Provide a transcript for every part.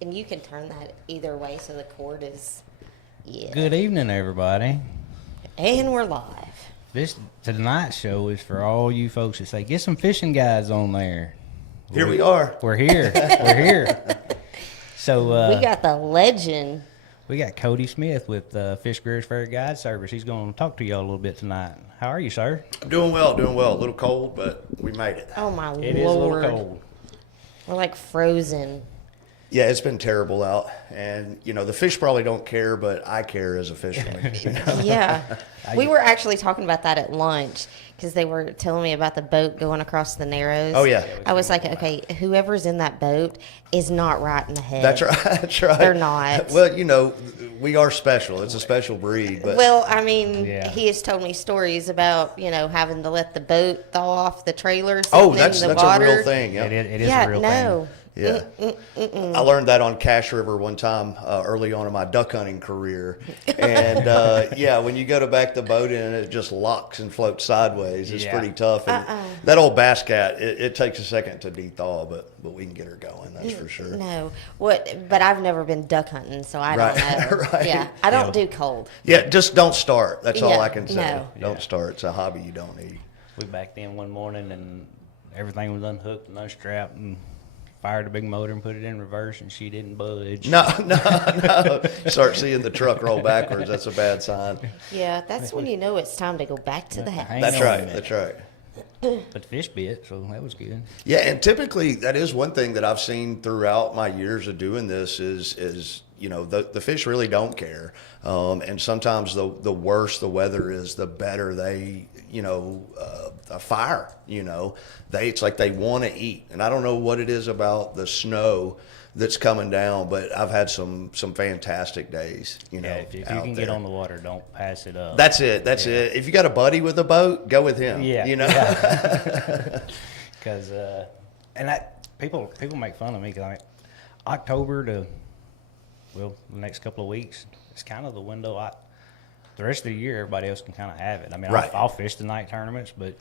And you can turn that either way so the cord is, yeah. Good evening, everybody. And we're live. This tonight's show is for all you folks that say, get some fishing guys on there. Here we are. We're here. We're here. So We got the legend. we got Cody Smith with Greers Ferry Guide Service. He's going to talk to y'all a little bit tonight. How are you, sir? I'm doing well, doing well. A little cold, but we made it. Oh, my Lord. It is a little cold. We're like frozen. Yeah, it's been terrible out. And, you know, the fish probably don't care, but I care as a fisherman. You know? Yeah. We were actually talking about that at lunch because they were telling me about the boat going across the Narrows. Oh, yeah. I was like, okay, whoever's in that boat is not right in the head. That's right. That's right. They're not. Well, you know, we are special. It's a special breed. But Well, I mean, Yeah. he has told me stories about, you know, having to let the boat thaw off the trailer. oh, sitting in the that's water. a real thing. Yeah. It is Yeah, a real no. thing. Yeah. I learned that on Cache River one time early on in my duck hunting career. And, yeah, when you go to back the boat in and it just locks and floats sideways, it's Yeah. pretty tough. And that old bass cat, it takes a second to de-thaw, but we can get her going, that's for sure. No. But I've never been duck hunting, so I don't Right. know. Right. Yeah. I don't do cold. Yeah, just don't start. That's all Yeah, I can say. no. Don't Yeah. start. It's a hobby you don't need. We backed in one morning and everything was unhooked and unstrapped and fired a big motor and put it in reverse and she didn't budge. No. Start seeing the truck roll backwards. That's a bad sign. Yeah, that's when you know it's time to go back to the house. Hang That's on a right. minute. That's right. But the fish bit, so that was good. Yeah, and typically that is one thing that I've seen throughout my years of doing this is you know the fish really don't care, and sometimes the worse the weather is, the better they fire. You know, it's like they want to eat, and I don't know what it is about the snow that's coming down, but I've had some fantastic days. You know, Yeah, if you out can there. get on the water, don't pass it up. That's it. That's it. If you got a buddy with a boat, go with him. Yeah, You know. Because people make fun of me because October to the next couple of weeks, it's kind of the window. The rest of the year, everybody else can kind of have it. I mean, Right. I'll fish the night tournaments, but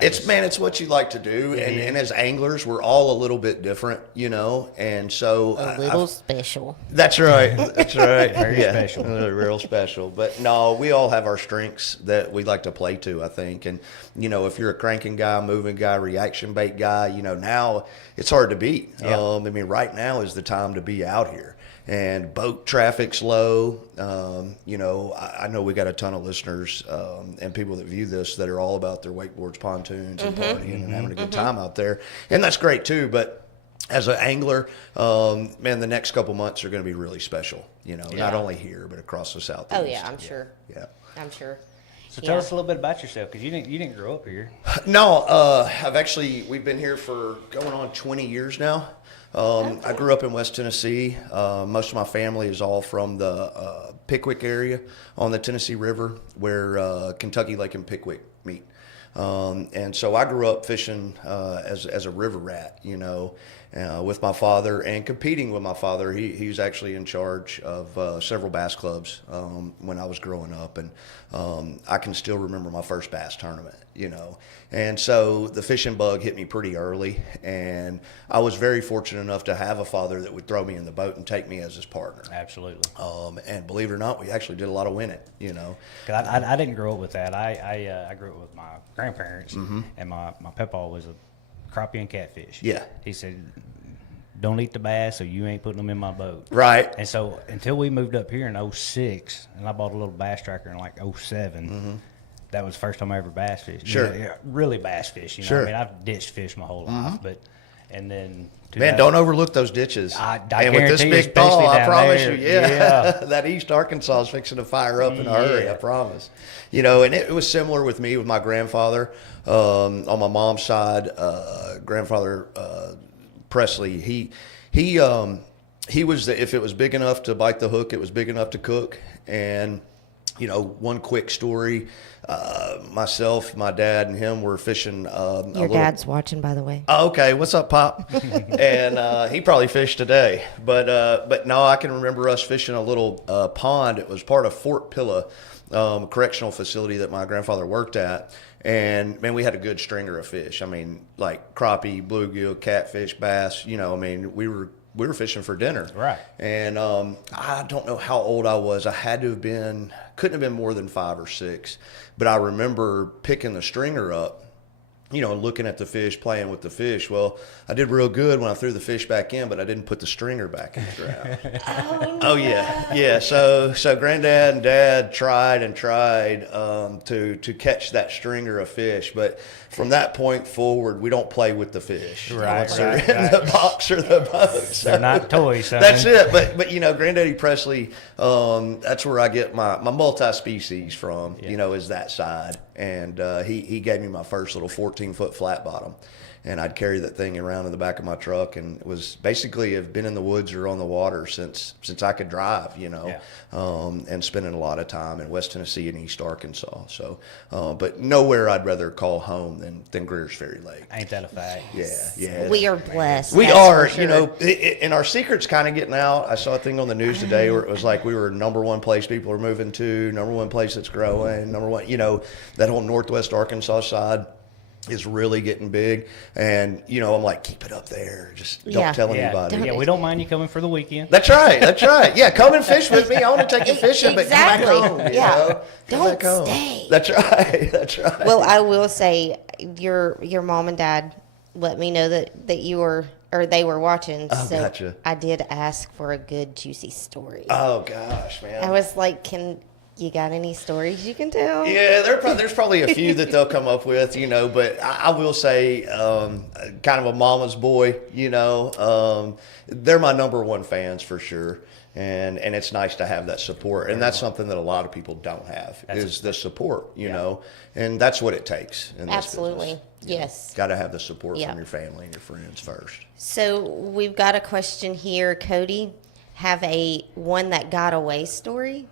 It's what you like to do, and as anglers, we're all a little bit different, you know, and so A little special. that's right, that's right, Very special. real special. But no, we all have our strengths that we like to play to, I think, and you know, if you're a cranking guy, moving guy, reaction bait guy, you know, now it's hard to beat. Yeah. I mean, right now is the time to be out here. And boat traffic's low. You know, I know we got a ton of listeners and people that view this that are all about their wakeboards, pontoons, and partying and having a good time out there. And that's great too. But as an angler, man, the next couple months are going to be really special. You know, not only here but across the southeast. Oh, yeah, I'm sure. Yeah. I'm sure. so tell Yeah. us a little bit about yourself because you didn't grow up here. No, we've been here for going on 20 years now. I grew up in West Tennessee. Most of my family is all from the Pickwick area on the Tennessee River where Kentucky Lake and Pickwick meet. And so I grew up fishing as a river rat, you know, with my father and competing with my father. He was actually in charge of several bass clubs when I was growing up. And I can still remember my first bass tournament, you know. And so the fishing bug hit me pretty early. And I was very fortunate enough to have a father that would throw me in the boat and take me as his partner. Absolutely. And believe it or not, we actually did a lot of winning, you know. 'Cause I didn't grow up with that. I grew up with my grandparents, and my papa was a crappie and catfish. Yeah. He said, "Don't eat the bass, or you ain't putting them in my boat." Right. And so until we moved up here in '06, and I bought a little bass tracker in like '07, that was the first time I ever bass fished. Sure. Yeah, really bass fish. You know, Sure. I mean, I've ditch fished my whole life, and then Man, don't overlook those ditches. I and with this guarantee you, big thaw, especially I down promise there, you, yeah, yeah. that East Arkansas is fixing to fire up in a hurry. Yeah. I promise. You know, and it was similar with me with my grandfather on my mom's side. Grandfather Presley, he was if it was big enough to bite the hook, it was big enough to cook. And you know, one quick story. Myself, my dad, and him were fishing. Your dad's watching, by the way. Oh, okay, what's up, Pop? And he probably fished today, but no, I can remember us fishing a little pond. It was part of Fort Pillow correctional facility that my grandfather worked at, and man, we had a good stringer of fish. I mean, like crappie, bluegill, catfish, bass. You know, I mean, we were we were fishing for dinner. Right. And I don't know how old I was. I had to have been, couldn't have been more than 5 or 6. But I remember picking the stringer up, looking at the fish, playing with the fish. Well, I did real good when I threw the fish back in, but I didn't put the stringer back in the ground. Oh yeah, yeah. So Granddad and Dad tried to catch that stringer of fish, but from that point forward, we don't play with the fish. Right, Once they're right, in right. the box or the boat. So They're not toys, son. that's it. But Granddaddy Presley, that's where I get my multi-species from. Is that side. And he gave me my first little 14-foot flat bottom, and I'd carry that thing around in the back of my truck, and it was basically have been in the woods or on the water since I could drive, and spending a lot of time in West Tennessee and East Arkansas. So, but nowhere I'd rather call home than Greers Ferry Lake. Ain't that a fact? Yeah. We are blessed. We that's are, for sure. and our secret's kind of getting out. I saw a thing on the news today where it was like we were number one place people are moving to, number one place that's growing, number one, that whole Northwest Arkansas side is really getting big. And, I'm like, keep it up there. Just don't tell anybody. Yeah, we don't mind you coming for the weekend. That's right. Yeah, come and fish with me. I want to take you fishing, Exactly. but come back home. Yeah. Come back Don't home. stay. That's right. Well, I will say your mom and dad let me know that you were, or they were watching. Oh, so gotcha. I did ask for a good, juicy story. Oh, gosh, man. I was like, you got any stories you can tell? Yeah, there's probably a few that they'll come up with, but I will say, kind of a mama's boy, they're my number one fans for sure. And it's nice to have that support. And that's something that a lot of people don't have, is the support, and that's what it takes in this Absolutely. business. Yes. Got to have the support Yeah. from your family and your friends first. So we've got a question here. Cody, have a one that got away story?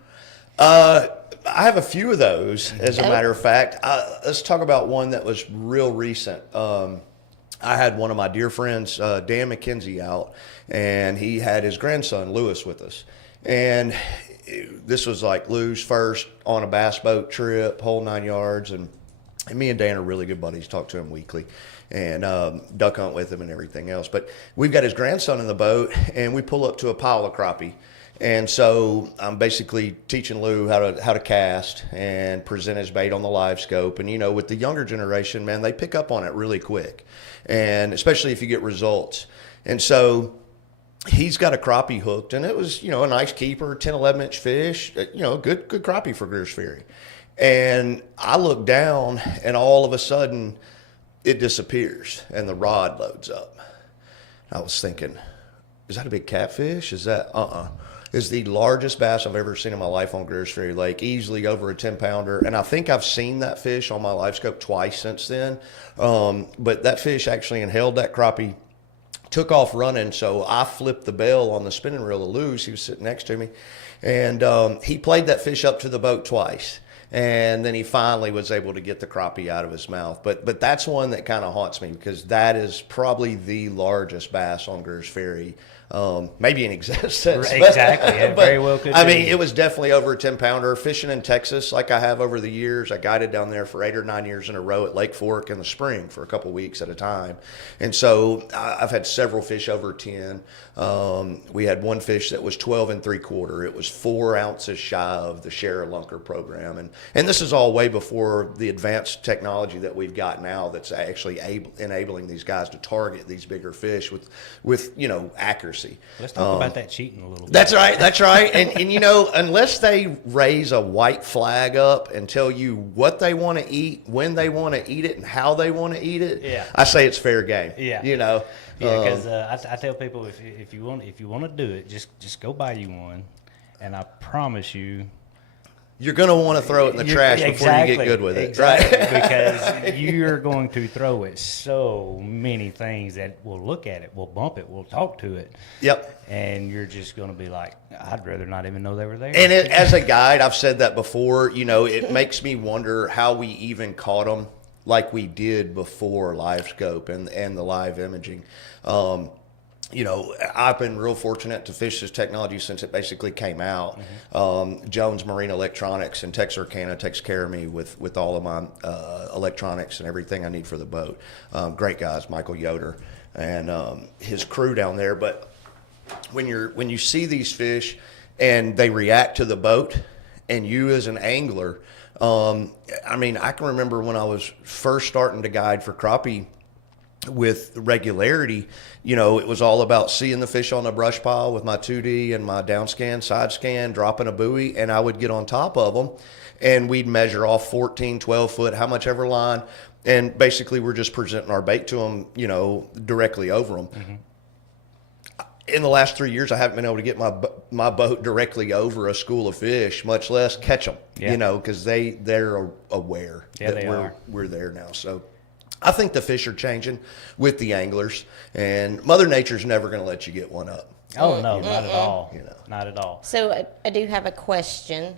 I have a few of those, as a Oh. matter of fact. Let's talk about one that was real recent. I had one of my dear friends, Dan McKenzie, out, and he had his grandson, Lewis, with us. And this was like Lou's first on a bass boat trip, whole 9 yards. And me and Dan are really good buddies, talk to him weekly, and duck hunt with him and everything else. But we've got his grandson in the boat, and we pull up to a pile of crappie. And so I'm basically teaching Lou how to cast and present his bait on the live scope. And, with the younger generation, man, they pick up on it really quick, and especially if you get results. And so he's got a crappie hooked, and it was, a nice keeper, 10, 11-inch fish, good crappie for Greers Ferry. And I look down, and all of a sudden it disappears, and the rod loads up. I was thinking, is that a big catfish? Is that, is the largest bass I've ever seen in my life on Greers Ferry Lake, easily over a 10-pounder. And I think I've seen that fish on my live scope twice since then. But that fish actually inhaled that crappie, took off running. So I flipped the bell on the spinning reel of Lou's. He was sitting next to me. And he played that fish up to the boat twice. And then he finally was able to get the crappie out of his mouth. But that's one that kind of haunts me, because that is probably the largest bass on Greers Ferry, maybe in existence. Exactly. It very well could I be. mean, it was definitely over a 10-pounder. Fishing in Texas, like I have over the years, I guided down there for 8 or 9 years in a row at Lake Fork in the spring for a couple weeks at a time. And so I've had several fish over 10. We had one fish that was 12 3/4. It was 4 ounces shy of the Share Lunker program. And this is all way before the advanced technology that we've got now that's actually enabling these guys to target these bigger fish with accuracy. Let's talk about that cheating a little bit. That's right. And unless they raise a white flag up and tell you what they want to eat, when they want to eat it, and how they want to eat it, I say it's fair game. Yeah. Yeah, because I tell people, if you want to do it, just go buy you one, and I promise you, you're going to want to throw it in the trash before you get good with it, right? Because you're going to throw it so many things that will look at it, will bump it, will talk to it. Yep. And you're just going to be like, I'd rather not even know they were there. And as a guide, I've said that before, it makes me wonder how we even caught them like we did before live scope and the live imaging. I've been real fortunate to fish this technology since it basically came out. Mm-hmm. Jones Marine Electronics in Texarkana takes care of me with all of my electronics and everything I need for the boat. Great guys, Michael Yoder and his crew down there. But when you see these fish and they react to the boat, and you as an angler, I mean, I can remember when I was first starting to guide for crappie with regularity, it was all about seeing the fish on the brush pile with my 2D and my down scan, side scan, dropping a buoy, and I would get on top of them, and we'd measure off 14, 12 foot, how much ever line, and basically we're just presenting our bait to them, directly over them. Mm-hmm. In the last 3 years, I haven't been able to get my boat directly over a school of fish, much less catch them. Because they're aware that we're there now. So I think the fish are changing with the anglers, and Mother Nature's never going to let you get one up. Oh no, not at all. Not at all. So I do have a question.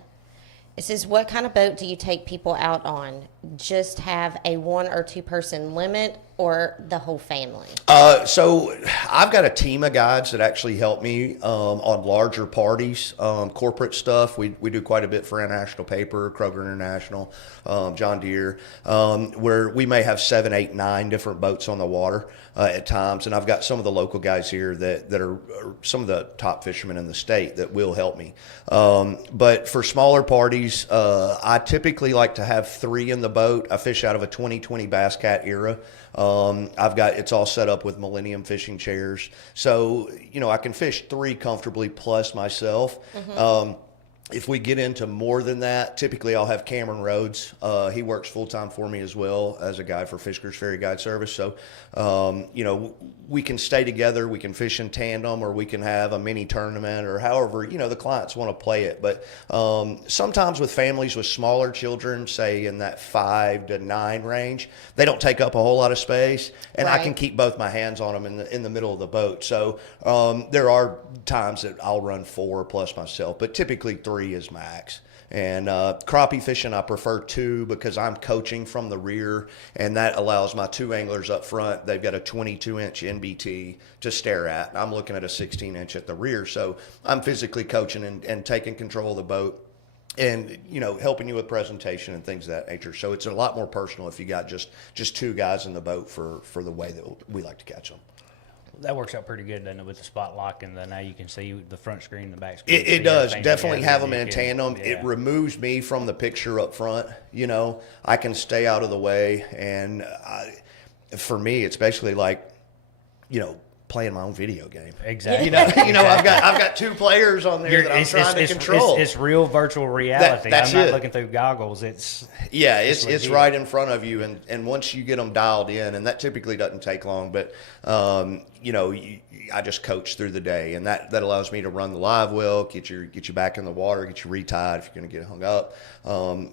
It says, what kind of boat do you take people out on? Just have a 1 or 2 person limit, or the whole family? So I've got a team of guides that actually help me on larger parties, corporate stuff. We do quite a bit for International Paper, Kroger International, John Deere, where we may have 7, 8, 9 different boats on the water at times. And I've got some of the local guys here that are some of the top fishermen in the state that will help me. But for smaller parties, I typically like to have 3 in the boat. I fish out of a 2020 Bass Cat era. It's all set up with Millennium fishing chairs. So, I can fish 3 comfortably plus myself. Mm-hmm. If we get into more than that, typically I'll have Cameron Rhodes. He works full-time for me as well as a guide for Greers Ferry Guide Service. So, we can stay together, we can fish in tandem, or we can have a mini tournament, or however, the clients want to play it. But sometimes with families with smaller children, say in that 5 to 9 range, they don't take up a whole lot of space, and I can keep both my hands on them in the middle of the boat. So there are times that I'll run 4 plus myself, but typically 3 is max. And crappie fishing, I prefer 2 because I'm coaching from the rear, and that allows my 2 anglers up front. They've got a 22-inch NBT to stare at, and I'm looking at a 16-inch at the rear. So I'm physically coaching and taking control of the boat, and helping you with presentation and things of that nature. So it's a lot more personal if you got just 2 guys in the boat for the way that we like to catch them. That works out pretty good, doesn't it, with the spot lock, and now you can see the front screen, the back screen. It does. Definitely have them in tandem. Yeah. It removes me from the picture up front. I can stay out of the way, and for me, it's basically like, playing my own video game. Exactly. I've got 2 players on there that I'm trying to control. It's real virtual reality. That's I'm not it. looking through goggles. It's right in front of you, and once you get them dialed in, and that typically doesn't take long, but I just coach through the day, and that allows me to run the live well, get you back in the water, get you retied if you're going to get hung up,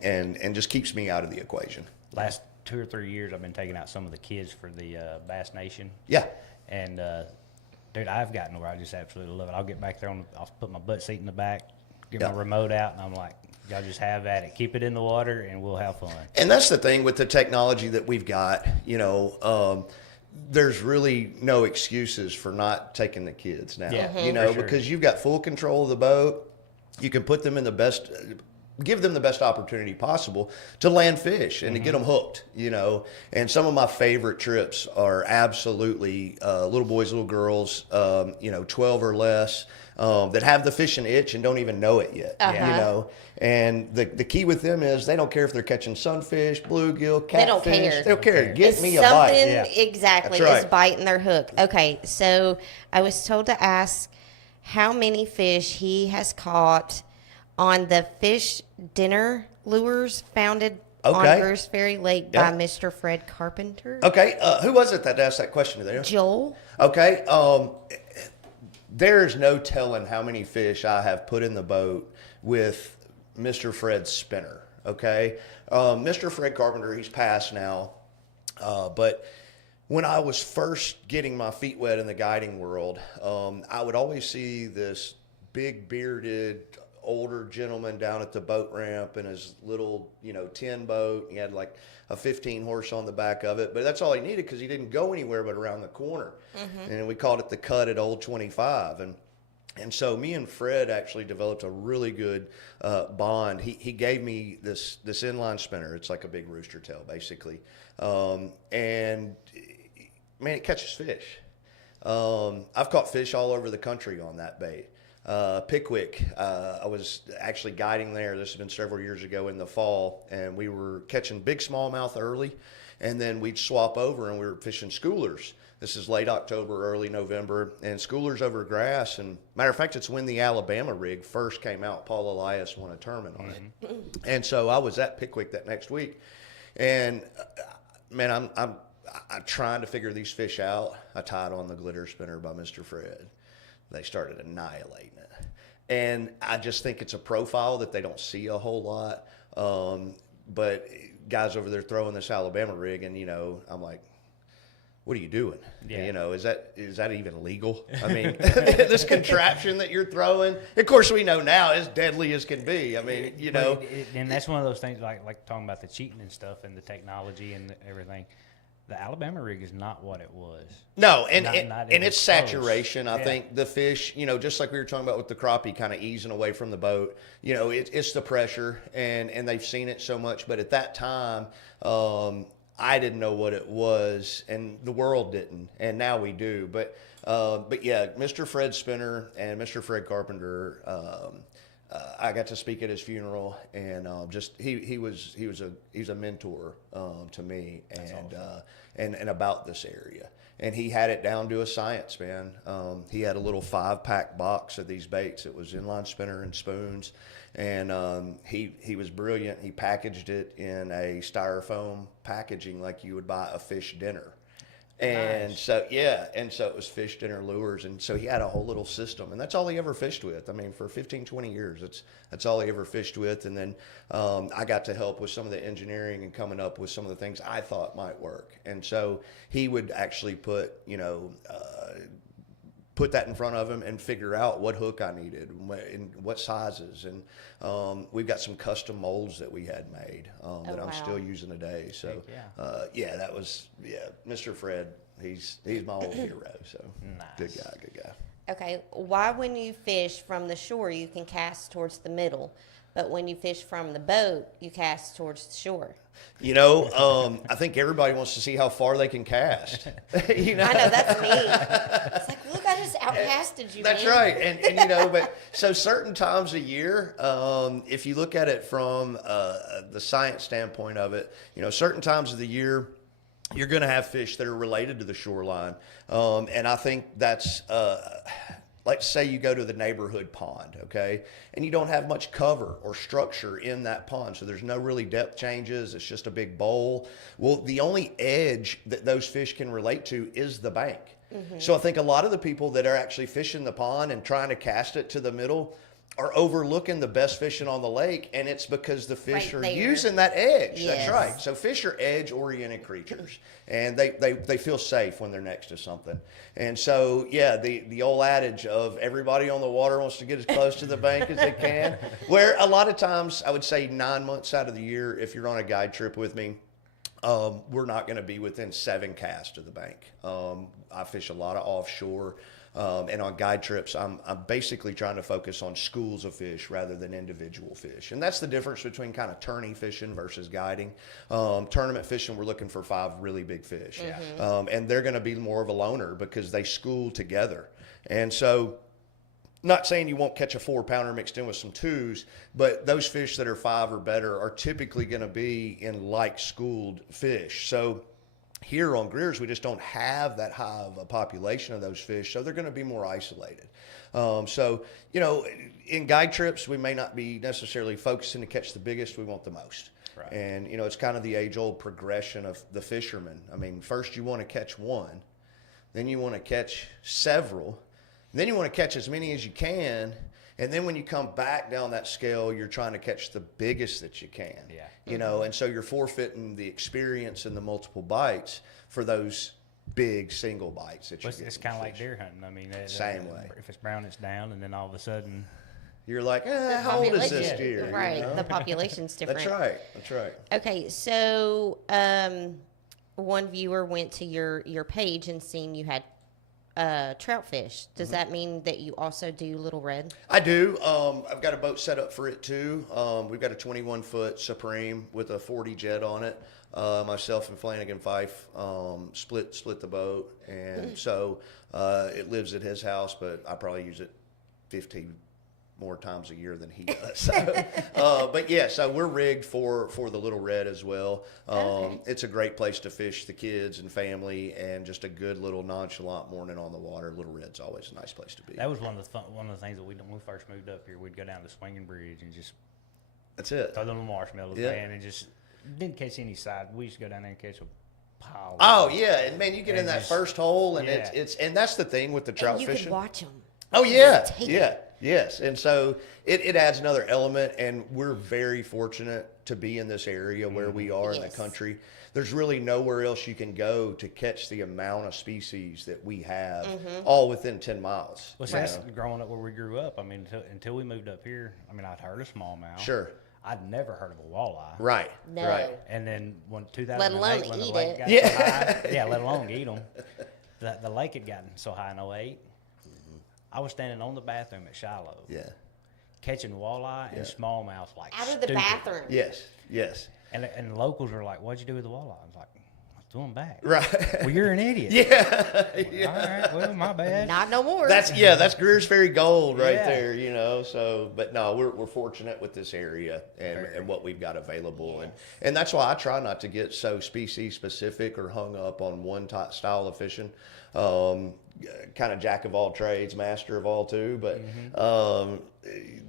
and just keeps me out of the equation. Last 2 or 3 years, I've been taking out some of the kids for the Bass Nation. Yeah. And, dude, I've gotten where I just absolutely love it. I'll get back there I'll put my butt seat in the back, get my remote out, and I'm like, y'all just have at it. Keep it in the water, and we'll have fun. And that's the thing with the technology that we've got, there's really no excuses for not taking the kids now, because you've got full control of the boat. You can put them in give them the best opportunity possible to land fish and to get them hooked, And some of my favorite trips are absolutely little boys, little girls, 12 or less, that have the fishing itch and don't even know it yet, And the key with them is they don't care if they're catching sunfish, bluegill, catfish. They don't care. Get me a bite. Something exactly is biting their hook. Okay, so I was told to ask how many fish he has caught on the fish dinner lures founded on Greers Ferry Lake by Mr. Fred Carpenter. Okay, who was it that asked that question today? Joel. Okay, there's no telling how many fish I have put in the boat with Mr. Fred's spinner. Okay, Mr. Fred Carpenter, he's passed now, but when I was first getting my feet wet in the guiding world, I would always see this big bearded older gentleman down at the boat ramp in his little, tin boat. He had like a 15 horse on the back of it, but that's all he needed because he didn't go anywhere but around the corner. Mm-hmm. And we called it the cut at Old 25. And so me and Fred actually developed a really good bond. He gave me this inline spinner. It's like a big rooster tail, basically. And man, it catches fish. I've caught fish all over the country on that bait. Pickwick, I was actually guiding there. This has been several years ago in the fall, and we were catching big smallmouth early, and then we'd swap over and we were fishing schoolers. This is late October, early November, and schoolers over grass. And matter of fact, it's when the Alabama rig first came out. Paul Elias won a tournament on it, and so I was at Pickwick that next week, and man, I'm trying to figure these fish out. I tied on the glitter spinner by Mr. Fred. They started annihilating it. And I just think it's a profile that they don't see a whole lot. But guys over there throwing this Alabama rig, and, I'm like, what are you doing? Yeah. Is that even legal? I mean, this contraption that you're throwing, of course we know now, as deadly as can be. I mean, and that's one of those things like talking about the cheating and stuff and the technology and everything. The Alabama rig is not what it was. No, and not it's close. saturation. I think the fish, just like we were talking about with the crappie kind of easing away from the boat, it's the pressure, and they've seen it so much. But at that time, I didn't know what it was, and the world didn't, and now we do. But yeah, Mr. Fred Spinner and Mr. Fred Carpenter, I got to speak at his funeral, and he's a mentor to me, and awesome. and about this area, and he had it down to a science, man. He had a little 5-pack box of these baits. It was inline spinner and spoons, and he was brilliant. He packaged it in a styrofoam packaging like you would buy a fish dinner. And Nice. so it was fish dinner lures, and so he had a whole little system, and that's all he ever fished with. I mean, for 15, 20 years, that's all he ever fished with. And then I got to help with some of the engineering and coming up with some of the things I thought might work. And so he would actually put that in front of him and figure out what hook I needed and what sizes. And we've got some custom molds that we had made that I'm still using today. So Mr. Fred, he's my old hero. So Nice. Good guy. Okay, why when you fish from the shore you can cast towards the middle, but when you fish from the boat you cast towards the shore? I think everybody wants to see how far they can cast. I know, that's me. It's like, look, I just outcasted you. That's man. right. And but so certain times a year, if you look at it from the science standpoint of it, certain times of the year, you're going to have fish that are related to the shoreline. And I think that's, like say you go to the neighborhood pond, okay, and you don't have much cover or structure in that pond, so there's no really depth changes. It's just a big bowl. Well, the only edge that those fish can relate to is the bank. Mm-hmm. So I think a lot of the people that are actually fishing the pond and trying to cast it to the middle are overlooking the best fishing on the lake, and it's because the fish are using that edge. Yes. That's right. So fish are edge-oriented creatures, and they feel safe when they're next to something. And so, yeah, the old adage of everybody on the water wants to get as close to the bank as they can, where a lot of times, I would say 9 months out of the year, if you're on a guide trip with me, we're not going to be within 7 casts of the bank. I fish a lot of offshore. And on guide trips, I'm basically trying to focus on schools of fish rather than individual fish. And that's the difference between kind of tourney fishing versus guiding. Tournament fishing, we're looking for 5 really big fish. Mm-hmm. And they're going to be more of a loner because they school together. And so, not saying you won't catch a 4-pounder mixed in with some 2s, but those fish that are 5 or better are typically going to be in like schooled fish. So here on Greers, we just don't have that high of a population of those fish, so they're going to be more isolated. So, in guide trips, we may not be necessarily focusing to catch the biggest, we want the most. Right. And, it's kind of the age-old progression of the fisherman. I mean, first you want to catch one, then you want to catch several, then you want to catch as many as you can, and then when you come back down that scale, you're trying to catch the biggest that you can. Yeah. And so you're forfeiting the experience and the multiple bites for those big single bites that you get. It's kind of like deer hunting. I mean, same way. If it's brown, it's down, and then all of a sudden, you're like, how old is this deer? Right. The population's different. That's right. Okay, so one viewer went to your page and seen you had trout fish. Does that mean that you also do little red? I do. I've got a boat set up for it too. We've got a 21-foot Supreme with a 40 jet on it. Myself and Flanagan Fife split the boat, and so it lives at his house, but I probably use it 50 more times a year than he does. So, but yeah, so we're rigged for the Little Red as well. Okay. It's a great place to fish the kids and family, and just a good little nonchalant morning on the water. Little Red's always a nice place to be. That was one of the things that we did when we first moved up here. We'd go down to Swinging Bridge and just That's it. throw little marshmallows in and just didn't catch any side. We used to go down there and catch a pile. Oh yeah, and man, you get in And that just- first hole, and yeah. it's and that's the thing with the trout And you fishing. can watch them. Oh yeah, Take yeah, it. yes, and so it adds another element, and we're very fortunate to be in this area where we are in the Yes. country. There's really nowhere else you can go to catch the amount of species that we have, all within 10 miles. Well, you that's know? growing up where we grew up. I mean, until we moved up here, I mean, I'd heard of smallmouth. Sure. I'd never heard of a walleye. Right. No. Right. And then when Let alone 2008, when the eat lake it. got Yeah. so high, yeah, let alone eat them. The lake had gotten so high in 08. I was standing on the bathroom at Shiloh, Yeah. catching walleye and smallmouth like Out of the stupid. bathroom. Yes. Yes. And the locals were like, "What'd you do with the walleye?" I was like, "I threw them back." Right. Well, you're an idiot. Yeah. All right. Well, my bad. Not no more. That's Greers Ferry gold right Yeah. there, you know. So, but no, we're fortunate with this area and what we've got available, and that's why I try not to get so species specific or hung up on one style of fishing. Kind of jack of all trades, master of all too, but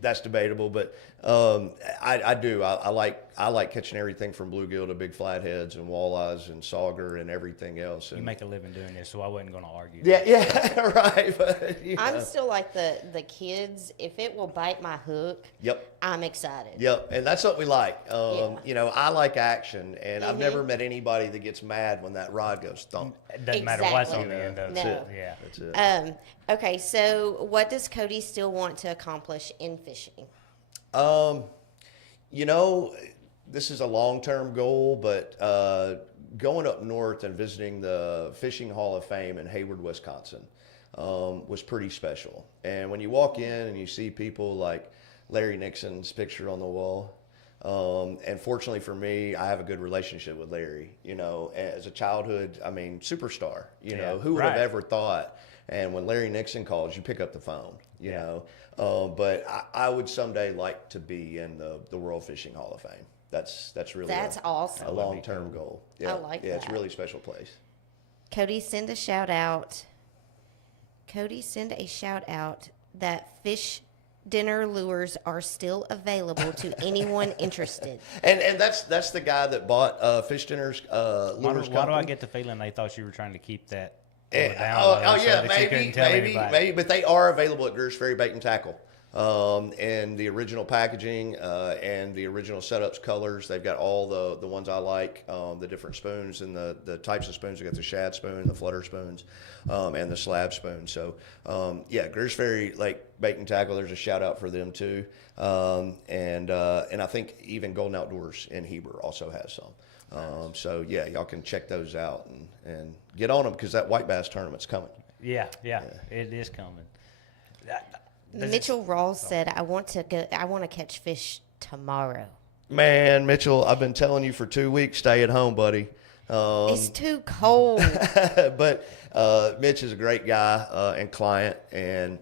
that's debatable. But I do. I like catching everything from bluegill to big flatheads and walleyes and sauger and everything else. You And make a living doing this, so I wasn't going to argue. yeah, right. But, you I'm know. still like the kids. If it will bite my hook, Yep. I'm excited. Yep, and that's what we like. Yeah. You know, I like action, and I've never met anybody that gets mad when that rod goes thump. It doesn't matter what's Exactly. on the end of it. No. Yeah. That's it. Okay, so what does Cody still want to accomplish in fishing? You know, this is a long-term goal, but going up north and visiting the Fishing Hall of Fame in Hayward, Wisconsin, was pretty special. And when you walk in and you see people like Larry Nixon's picture on the wall, and fortunately for me, I have a good relationship with Larry. You know, as a childhood, I mean, superstar. You know, who would have right. ever thought? And when Larry Nixon calls, you pick up the phone. You know, but I would someday like to be in the World Fishing Hall of Fame. That's really That's awesome. a long-term goal. Yeah, I like yeah, it's a that. really special place. Cody, send a shout out. Cody, send a shout out that fish dinner lures are still available to anyone interested. And that's the guy that bought Fish Dinner's lures Why do I company. get the feeling they thought you were trying to keep that Eh, down oh, low oh so yeah, that you couldn't tell anybody? maybe, but they are available at Greers Ferry Bait and Tackle. And the original packaging and the original setups, colors, they've got all the ones I like, the different spoons and the types of spoons. We got the shad spoon, the flutter spoons, and the slab spoon. So yeah, Greers Ferry Bait and Tackle. There's a shout out for them too, and I think even Golden Outdoors in Heber also has some. So yeah, y'all can check those out and get on them because that white bass tournament's coming. Yeah, it is coming. Mitchell Rawls said, "I want to catch fish tomorrow." Man, Mitchell, I've been telling you for 2 weeks, stay at home, buddy. It's too cold. But Mitch is a great guy and client, and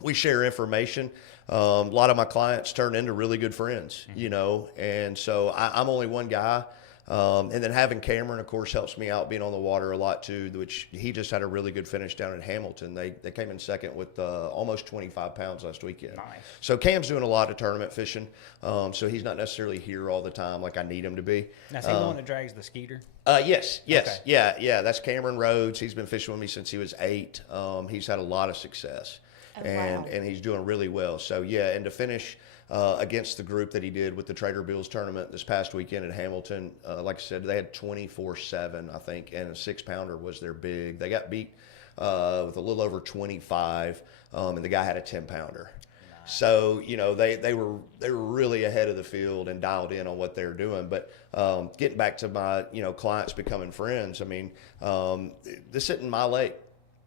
we share information. A lot of my clients turn into really good friends, you know, and so I'm only one guy. And then having Cameron, of course, helps me out being on the water a lot too, which he just had a really good finish down at Hamilton. They came in second with almost 25 pounds last weekend. Nice. So Cam's doing a lot of tournament fishing. So he's not necessarily here all the time like I need him to be. Now, is he the one that drags the skeeter? Yes. Okay. Yeah. That's Cameron Rhodes. He's been fishing with me since he was 8. He's had a lot of success, wow. and he's doing really well. So yeah, and to finish against the group that he did with the Trader Bills tournament this past weekend at Hamilton, like I said, they had 24-7, I think, and a 6-pounder was their big. They got beat with a little over 25, and the guy had a 10-pounder. So you know they were really ahead of the field and dialed in on what they were doing. But getting back to my clients becoming friends, I mean this isn't my lake.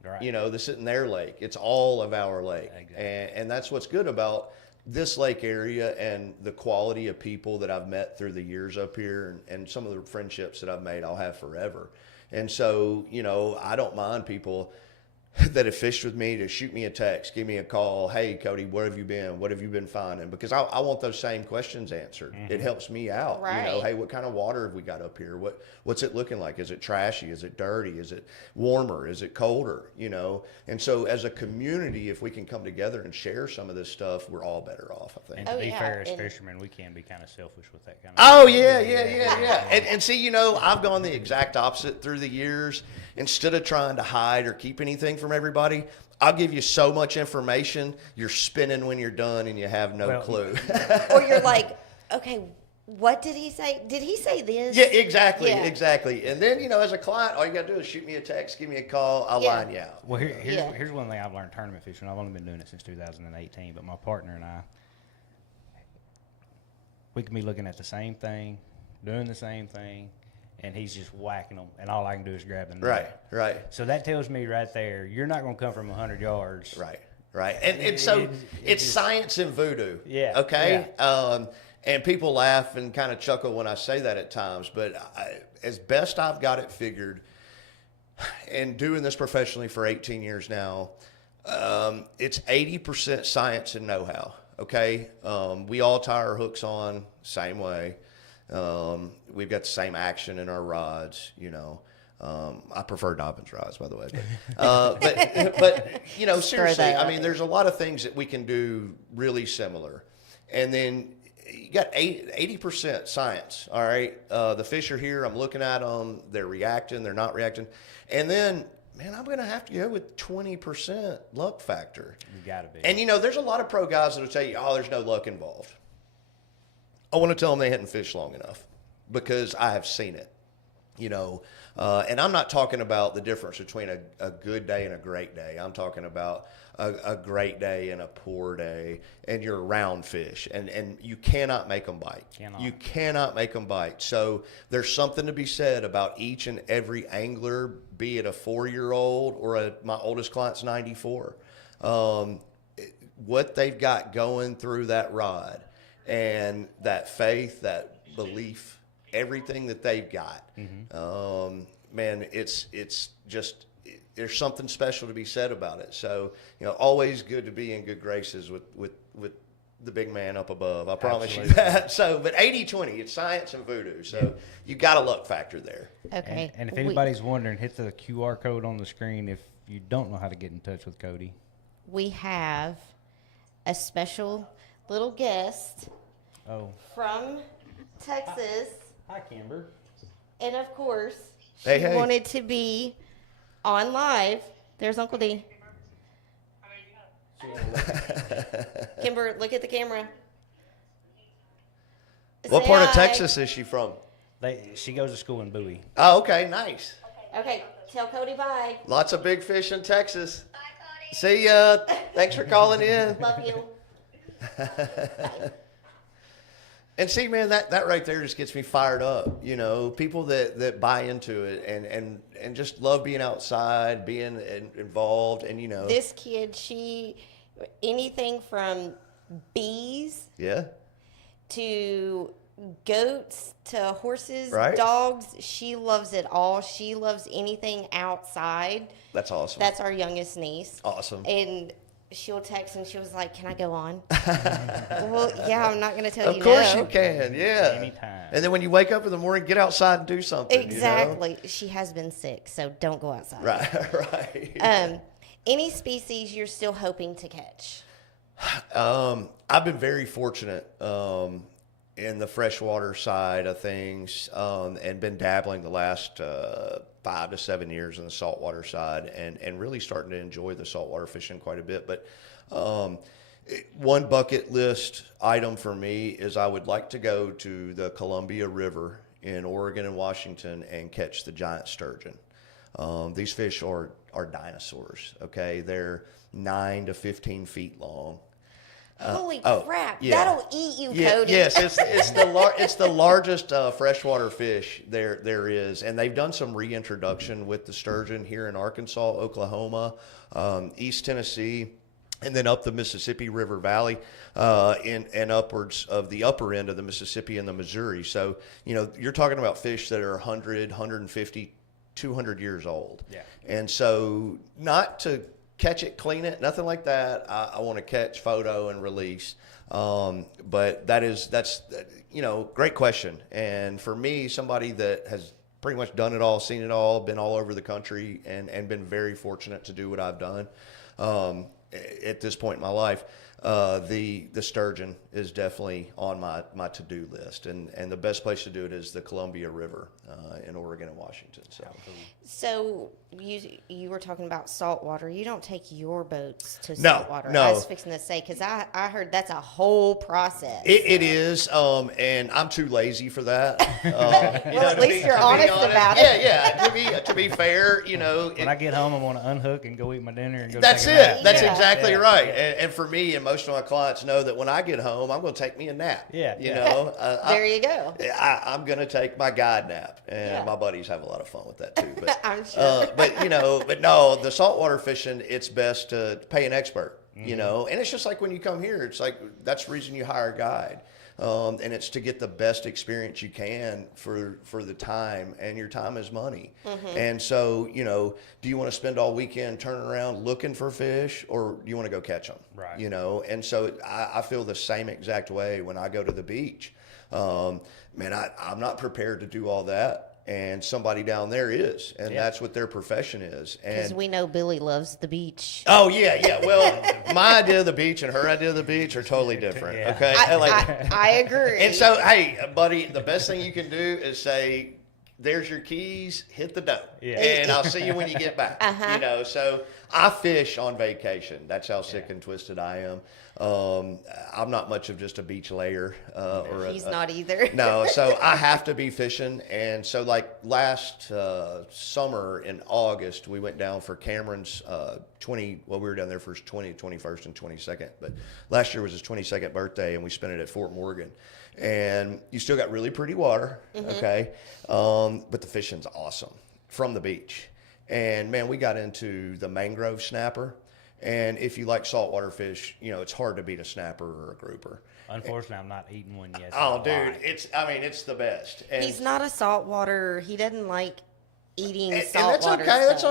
Right. You know, this isn't their lake. It's all of our lake. Exactly. And that's what's good about this lake area and the quality of people that I've met through the years up here, and some of the friendships that I've made I'll have forever. And so, you know, I don't mind people that have fished with me to shoot me a text, give me a call. Hey, Cody, where have you been? What have you been finding? Because I want those same questions answered. Mm-hmm. It helps me out. Right. You know, hey, what kind of water have we got up here? What's it looking like? Is it trashy? Is it dirty? Is it warmer? Is it colder? You know? And so as a community, if we can come together and share some of this stuff, we're all better off, I think. And to be fair, as fishermen, we can be kind of selfish with that kind of Oh, yeah. And see, you know, I've gone the exact opposite through the years. Instead of trying to hide or keep anything from everybody, I'll give you so much information, you're spinning when you're done and you have no clue. Or you're like, okay, what did he say? Did he say this? Yeah, exactly. And then, you know, as a client, all you got to do is shoot me a text, give me a call, I'll line you out. Well, here's one thing I've learned tournament fishing. I've only been doing it since 2018, but my partner and I, we can be looking at the same thing, doing the same thing, and he's just whacking them, and all I can do is grab the net. Right. So that tells me right there, you're not going to come from 100 yards. Right. And so it's science and voodoo. Yeah. Okay? Yeah. And people laugh and kind of chuckle when I say that at times, but as best I've got it figured, and doing this professionally for 18 years now, it's 80% science and know-how. Okay? We all tie our hooks on same way. We've got the same action in our rods, you know. I prefer Dobbins rods, by the way. But you know, seriously, I mean, there's a lot of things that we can do really similar. And then you got 80% science, all right? The fish are here. I'm looking at them. They're reacting. They're not reacting. And then, man, I'm going to have to go with 20% luck factor. You got to be. And, you know, there's a lot of pro guys that will tell you, oh, there's no luck involved. I want to tell them they hadn't fished long enough because I have seen it, you know. And I'm not talking about the difference between a good day and a great day. I'm talking about a great day and a poor day, and you're around fish, and you cannot make them bite. You cannot make them bite. So there's something to be said about each and every angler, be it a 4-year-old or my oldest client's 94. What they've got going through that rod, and that faith, that belief, everything that they've got, man, it's just, there's something special to be said about it. So, you know, always good to be in good graces with the big man up above. I promise you that. So, but 80-20, it's science and voodoo. So you got a luck factor there. Okay. And if anybody's wondering, hit the QR code on the screen if you don't know how to get in touch with Cody. We have a special little guest from Texas. Hi, Kimber. And of course, she wanted to be on live. There's Uncle D. Kimber, look at the camera. What part of Texas is she from? She goes to school in Bowie. Oh, okay, nice. Okay, tell Cody bye. Lots of big fish in Texas. Bye, Cody. See ya. Thanks for calling in. Love you. And see, man, that right there just gets me fired up. You know, people that buy into it and just love being outside, being involved, and you know. This kid, anything from bees, to goats, to horses, dogs, she loves it all. She loves anything outside. That's awesome. That's our youngest niece. Awesome. And she'll text and she was like, "Can I go on?" Well, yeah, I'm not going to tell you. Of course you can, yeah. Anytime. And then when you wake up in the morning, get outside and do something. Exactly. You know? She has been sick, so don't go outside. Right. Any species you're still hoping to catch? I've been very fortunate in the freshwater side of things, and been dabbling the last 5 to 7 years in the saltwater side, and really starting to enjoy the saltwater fishing quite a bit. But one bucket list item for me is I would like to go to the Columbia River in Oregon and Washington and catch the giant sturgeon. These fish are dinosaurs, okay? They're 9 to 15 feet long. Holy crap! yeah. That'll eat you, Yeah, Cody. yes, it's the largest freshwater fish there is, and they've done some reintroduction with the sturgeon here in Arkansas, Oklahoma, East Tennessee, and then up the Mississippi River Valley, and upwards of the upper end of the Mississippi and the Missouri. So you're talking about fish that are 100, 150, 200 years old. Yeah. And so not to catch it, clean it, nothing like that. I want to catch, photo, and release. But that's great question. And for me, somebody that has pretty much done it all, seen it all, been all over the country, and been very fortunate to do what I've done at this point in my life, the sturgeon is definitely on my to-do list, and the best place to do it is the Columbia River in Oregon and Washington. So you were talking about saltwater. You don't take your boats to No, saltwater. no. I was fixing to say, because I heard that's a whole process. It is, and I'm too lazy for that. Well, at least you're honest about it. Yeah. To be fair, when I get home, I want to unhook and go eat my dinner and go. That's take a it. nap. That's Yeah. exactly Yeah. right. And for me, and most of my clients know that when I get home, I'm going to take me a nap. Yeah. There you go. I'm going to take my guide nap, and Yeah. my buddies have a lot of fun with that too. But I'm sure. but no, the saltwater fishing, it's best to pay an expert. And it's just like when you come here, it's like that's the reason you hire a guide. And it's to get the best experience you can for the time, and your time is money. And so, do you want to spend all weekend turning around looking for fish, or do you want to go catch them? Right. And so I feel the same exact way when I go to the beach. I'm not prepared to do all that. And somebody down there is, and that's what their profession is. Because we know Billy loves the beach. Oh yeah. Well, my idea of the beach and her idea of the beach are totally different. Yeah. Okay, I agree. and so, hey, buddy, the best thing you can do is say, "There's your keys. Hit the dough, and I'll see you when you get back." So I fish on vacation. That's how sick and twisted I am. I'm not much of just a beach layer. He's not either. No, so I have to be fishing. And so like last summer in August, we went down for Cameron's we were down there for his 21st and 22nd. But last year was his 22nd birthday, and we spent it at Fort Morgan. And you still got really pretty water, okay? But the fishing's awesome from the beach. And, man, we got into the mangrove snapper. And if you like saltwater fish, it's hard to beat a snapper or a grouper. Unfortunately, I'm not eating one yet. Oh, dude, it's the best. And He's not a saltwater. He doesn't like eating and saltwater. that's okay. Stuff. That's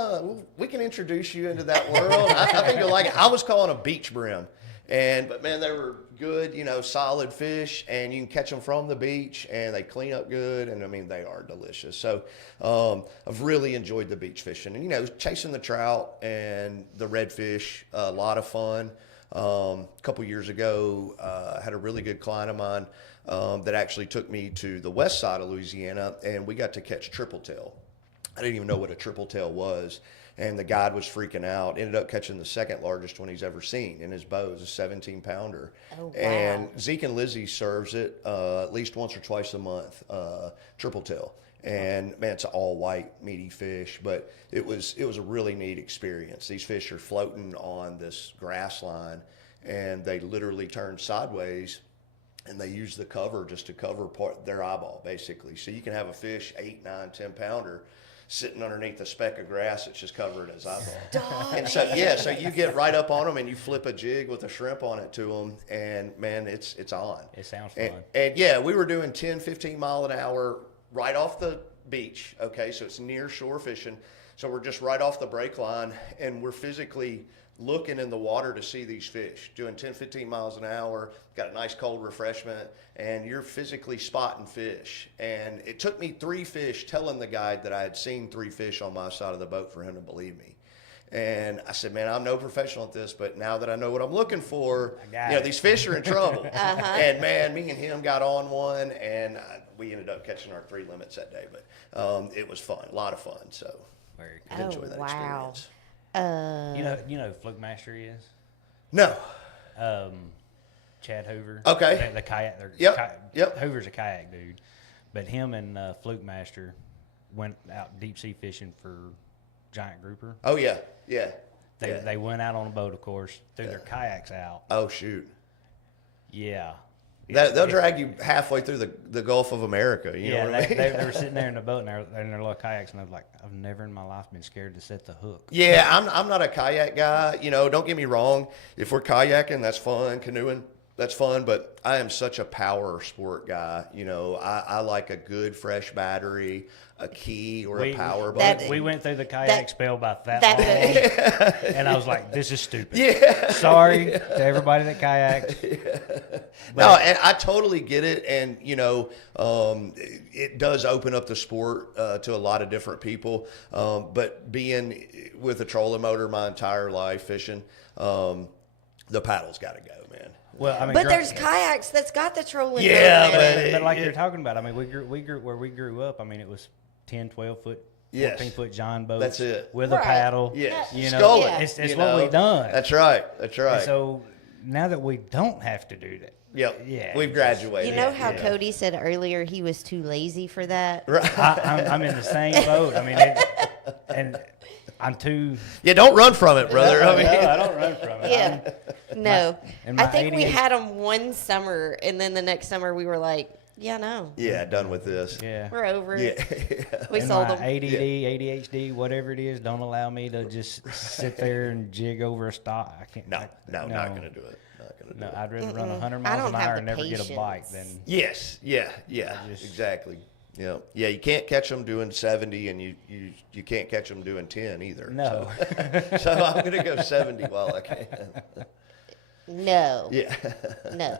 all right. We can introduce you into that world. I think you'll like it. I was calling a beach brim. But man, they were good, solid fish, and you can catch them from the beach, and they clean up good, and I mean, they are delicious. So I've really enjoyed the beach fishing, and chasing the trout and the redfish, a lot of fun. A couple years ago, I had a really good client of mine that actually took me to the west side of Louisiana, and we got to catch triple tail. I didn't even know what a triple tail was. And the guide was freaking out. Ended up catching the second largest one he's ever seen in his bow. It was a 17-pounder. Oh, wow. And Zeke and Lizzie serves it at least once or twice a month, triple tail. And man, it's an all white meaty fish, but it was a really neat experience. These fish are floating on this grass line, and they literally turn sideways, and they use the cover just to cover their eyeball, basically. So you can have a fish, 8, 9, 10-pounder, sitting underneath a speck of grass that's just covered his eyeball. And so you get right up on them, and you flip a jig with a shrimp on it to them, and man, it's on. It sounds fun. And yeah, we were doing 10, 15 mile an hour right off the beach. Okay, so it's near shore fishing. So we're just right off the break line, and we're physically looking in the water to see these fish, doing 10, 15 miles an hour, got a nice cold refreshment, and you're physically spotting fish. And it took me 3 fish telling the guide that I had seen 3 fish on my side of the boat for him to believe me. And I said, man, I'm no professional at this, but now that I know what I'm looking for, these fish are in trouble. And man, me and him got on one, and we ended up catching our 3 limits that day. But it was fun, a lot of fun. So Very I enjoyed that experience. You know who Fluke Master is? No. Chad Hoover. Okay. The kayak. Yep. Hoover's a kayak dude, but him and Fluke Master went out deep sea fishing for giant grouper. Oh yeah. They went out on a boat, of course, threw their kayaks out. Oh, shoot. Yeah. They'll drag you halfway through the Gulf of America. You know what I mean? They were sitting there in the boat and they're in their little kayaks, and I was like, I've never in my life been scared to set the hook. Yeah, I'm not a kayak guy. You know, don't get me wrong. If we're kayaking, that's fun. Canoeing, that's fun. But I am such a power sport guy. You know, I like a good fresh battery, a key, or a power boat. We went through the kayak spell about that long, and I was like, this is stupid. Yeah. Sorry to everybody that kayaks. No, and I totally get it, and you know, it does open up the sport to a lot of different people. But being with a trolling motor my entire life fishing, the paddle's got to go, man. Well, I mean, but there's kayaks that's got the trolling. Yeah, but like you're talking about, I mean, we grew where we grew up. I mean, it was 10, 12 foot. Yes. 14-foot John boats. That's it. With a paddle. Yes. You know, Sculling. It's what we've done. That's right. That's right. And so now that we don't have to do that. Yep. Yeah. We've graduated. You know how Cody said earlier he was too lazy for that? Right. I'm in the same boat. I mean, and I'm too. Yeah, don't run from it, brother. No, I don't run from it. Yeah. No. I think we 88 had them one summer, and then the next summer we were like, yeah, no. Yeah, done with this. Yeah. We're over it. Yeah. We And sold my them. ADD, ADHD, whatever it is, don't allow me to just sit there and jig over a stock. I can't. No, not going to do it. Not going to do No, it. I'd rather run 100 I miles don't an have hour the and never get a bite patience. than. Yes. Yeah. Exactly. Yeah. Yeah. You can't catch them doing 70, and you can't catch them doing 10 either. No. So I'm going to go 70 while I can. No. Yeah. No.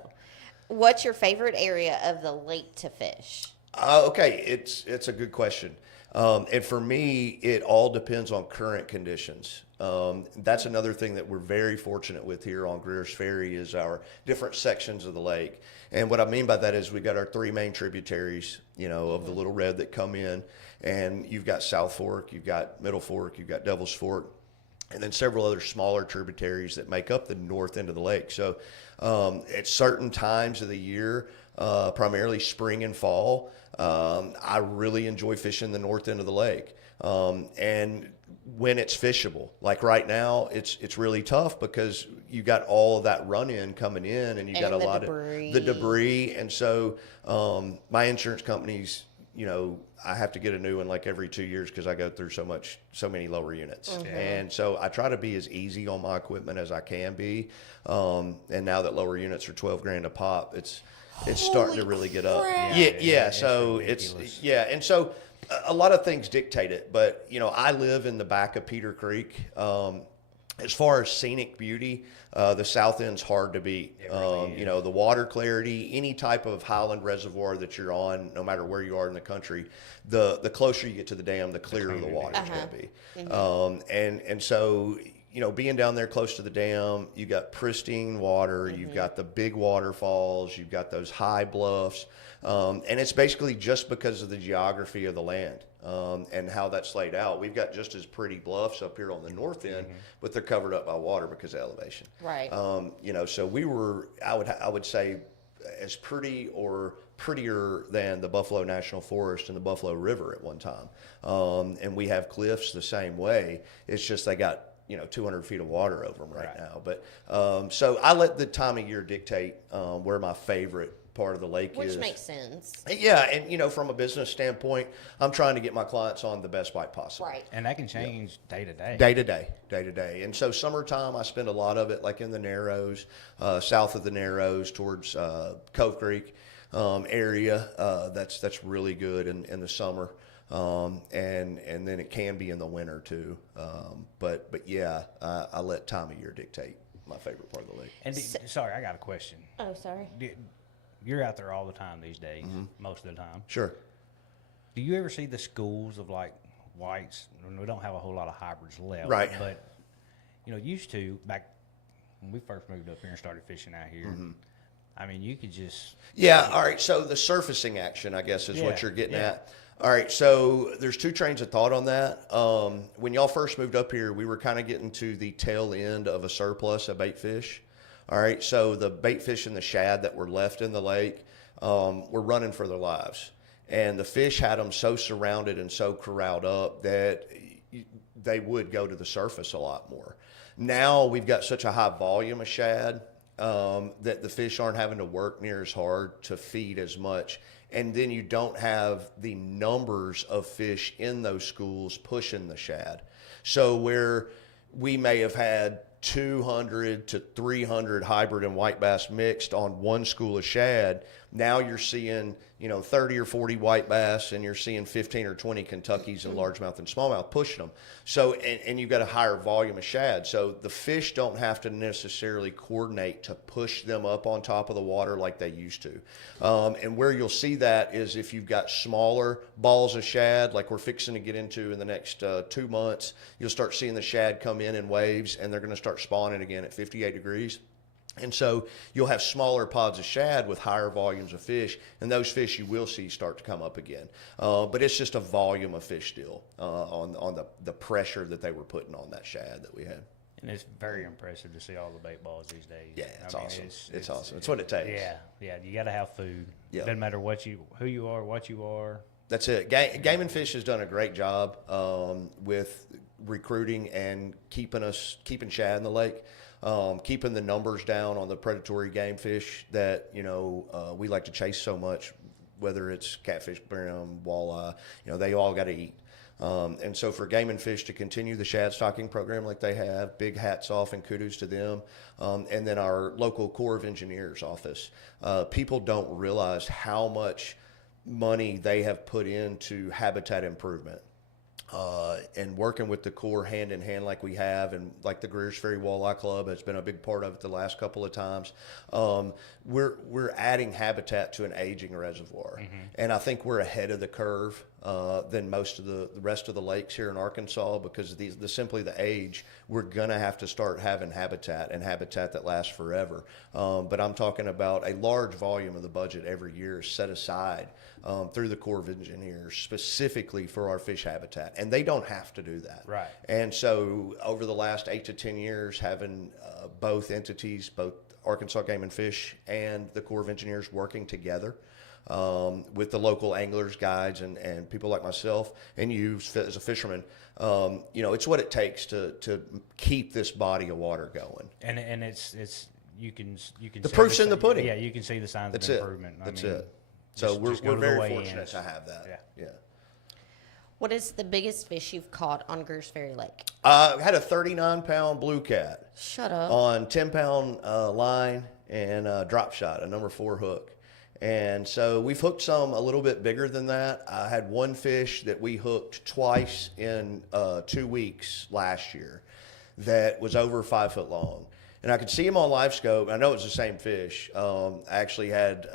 What's your favorite area of the lake to fish? Okay, it's a good question. And for me, it all depends on current conditions. That's another thing that we're very fortunate with here on Greers Ferry is our different sections of the lake. And what I mean by that is we got our three main tributaries, you know, of the Little Red that come in. And you've got South Fork, you've got Middle Fork, you've got Devil's Fork, and then several other smaller tributaries that make up the north end of the lake. So at certain times of the year, primarily spring and fall, I really enjoy fishing the north end of the lake. And when it's fishable, like right now, it's really tough because you got all of that run-in coming in, and you got a lot of the debris. And so my insurance company's, you know, I have to get a new one like every 2 years because I go through so many lower units. Mm-hmm. And so I try to be as easy on my equipment as I can be. And now that lower units are $12,000 a pop, it's starting to really get up. Yeah. So it's and so a lot of things dictate it. But you know, I live in the back of Peter Creek. As far as scenic beauty, the south end's hard to beat. You know, the water clarity, any type of highland reservoir that you're on, no matter where you are in the country, the closer you get to the dam, the clearer the water's going to be. Mm-hmm. And so, you know, being down there close to the dam, you got pristine water, you've got the big waterfalls, you've got those high bluffs, and it's basically just because of the geography of the land. And how that's laid out. We've got just as pretty bluffs up here on the north end, but they're covered up by water because of elevation. Right. You know, so we were, I would say, as pretty or prettier than the Buffalo National Forest and the Buffalo River at one time. And we have cliffs the same way. It's just they got, you know, 200 feet of water over them right now. But so I let the time of year dictate where my favorite part of the lake is. Which makes sense. Yeah, and you know, from a business standpoint, I'm trying to get my clients on the best bite possible. Right. And that can change day to day. Day to day. And so summertime, I spend a lot of it like in the Narrows, south of the Narrows towards Cove Creek area. That's really good in the summer. And then it can be in the winter too. But yeah, I let time of year dictate my favorite part of the lake. And sorry, I got a question. Oh, sorry. You're out there all the time these days, most of the time. Sure. Do you ever see the schools of like whites? We don't have a whole lot of hybrids left, Right? But you know, used to back when we first moved up here and started fishing out here. I mean, you could just all right. So the surfacing action, I guess, is what you're getting at. All right. So there's two trains of thought on that. When y'all first moved up here, we were kind of getting to the tail end of a surplus of bait fish. All right, so the bait fish and the shad that were left in the lake were running for their lives. And the fish had them so surrounded and so corralled up that they would go to the surface a lot more. Now we've got such a high volume of shad that the fish aren't having to work near as hard to feed as much. And then you don't have the numbers of fish in those schools pushing the shad. So where we may have had 200 to 300 hybrid and white bass mixed on one school of shad, now you're seeing 30 or 40 white bass, and you're seeing 15 or 20 Kentuckys and largemouth and smallmouth pushing them. So and you've got a higher volume of shad, so the fish don't have to necessarily coordinate to push them up on top of the water like they used to. And where you'll see that is if you've got smaller balls of shad, like we're fixing to get into in the next 2 months, you'll start seeing the shad come in waves, and they're going to start spawning again at 58 degrees. And so you'll have smaller pods of shad with higher volumes of fish, and those fish you will see start to come up again. But it's just a volume of fish still on the pressure that they were putting on that shad that we had. And it's very impressive to see all the bait balls these days. Yeah, it's awesome. It's awesome. It's what it takes. Yeah. You got to have food. Yeah. Doesn't matter who you are, what you are. That's it. Game and Fish has done a great job with recruiting and keeping shad in the lake, keeping the numbers down on the predatory game fish that we like to chase so much, whether it's catfish, brim, walleye. They all got to eat. And so for Game and Fish to continue the shad stocking program like they have, big hats off and kudos to them. And then our local Corps of Engineers office. People don't realize how much money they have put into habitat improvement. And working with the Corps hand in hand like we have, and like the Greers Ferry Walleye Club has been a big part of it the last couple of times. We're adding habitat to an aging reservoir, and I think we're ahead of the curve than most of the rest of the lakes here in Arkansas because of simply the age. We're gonna have to start having habitat that lasts forever. But I'm talking about a large volume of the budget every year is set aside through the Corps of Engineers specifically for our fish habitat. And they don't have to do that. Right. And so over the last 8 to 10 years, having both entities, both Arkansas Game and Fish and the Corps of Engineers working together with the local anglers, guides, and people like myself and you as a fisherman, it's what it takes to keep this body of water going. And it's you can the proof's in the pudding. Yeah, you can see the signs That's of improvement. That's it. So we're very fortunate to have that. Yeah. What is the biggest fish you've caught on Greers Ferry Lake? I had a 39-pound blue cat. Shut up. On 10-pound line and drop shot, a number 4 hook. And so we've hooked some a little bit bigger than that. I had one fish that we hooked twice in 2 weeks last year that was over 5 foot long. And I could see him on live scope. I know it was the same fish. I actually had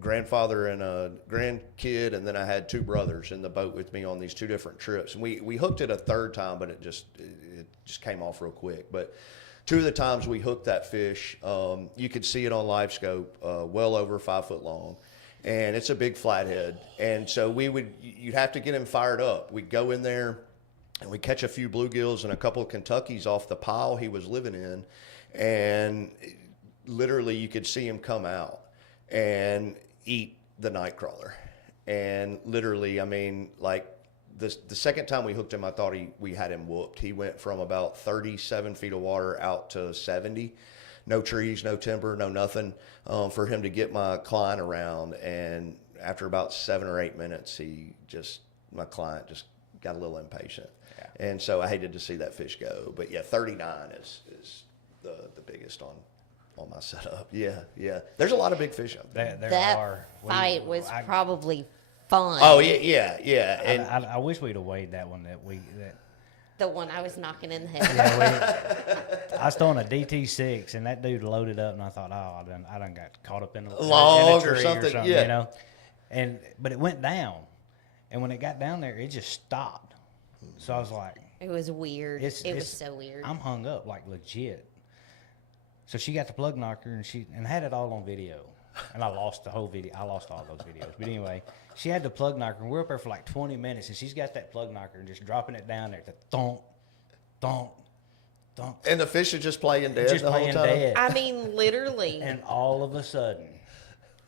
grandfather and a grandkid, and then I had 2 brothers in the boat with me on these 2 different trips. And we hooked it a third time, but it just came off real quick. But 2 of the times we hooked that fish, you could see it on live scope, well over 5 foot long. And it's a big flathead. And so you'd have to get him fired up. We'd go in there and we'd catch a few bluegills and a couple of Kentuckys off the pile he was living in. And literally you could see him come out and eat the nightcrawler. And literally, I mean, like the second time we hooked him, I thought we had him whooped. He went from about 37 feet of water out to 70. No trees, no timber, no nothing for him to get my client around. And after about 7 or 8 minutes, my client just got a little impatient. Yeah. And so I hated to see that fish go. But yeah, 39 is the biggest on my setup. Yeah. There's a lot of big fish out there. That fight was probably fun. Oh yeah. And I wish we'd have weighed that one. The one I was knocking in the head. Yeah, I was throwing a DT6, and that dude loaded up, and I thought, I done got caught up in a log or something, yeah. But it went down, and when it got down there, it just stopped. So I was like, it was weird. It was so weird. I'm hung up, like legit. So she got the plug knocker and had it all on video. And I lost the whole video. I lost all those videos. But anyway, she had the plug knocker, and we're up there for like 20 minutes, and she's got that plug knocker and just dropping it down there to thump, thump, thump. And the fish are just playing dead the whole time? Dead. I mean, literally. And all of a sudden,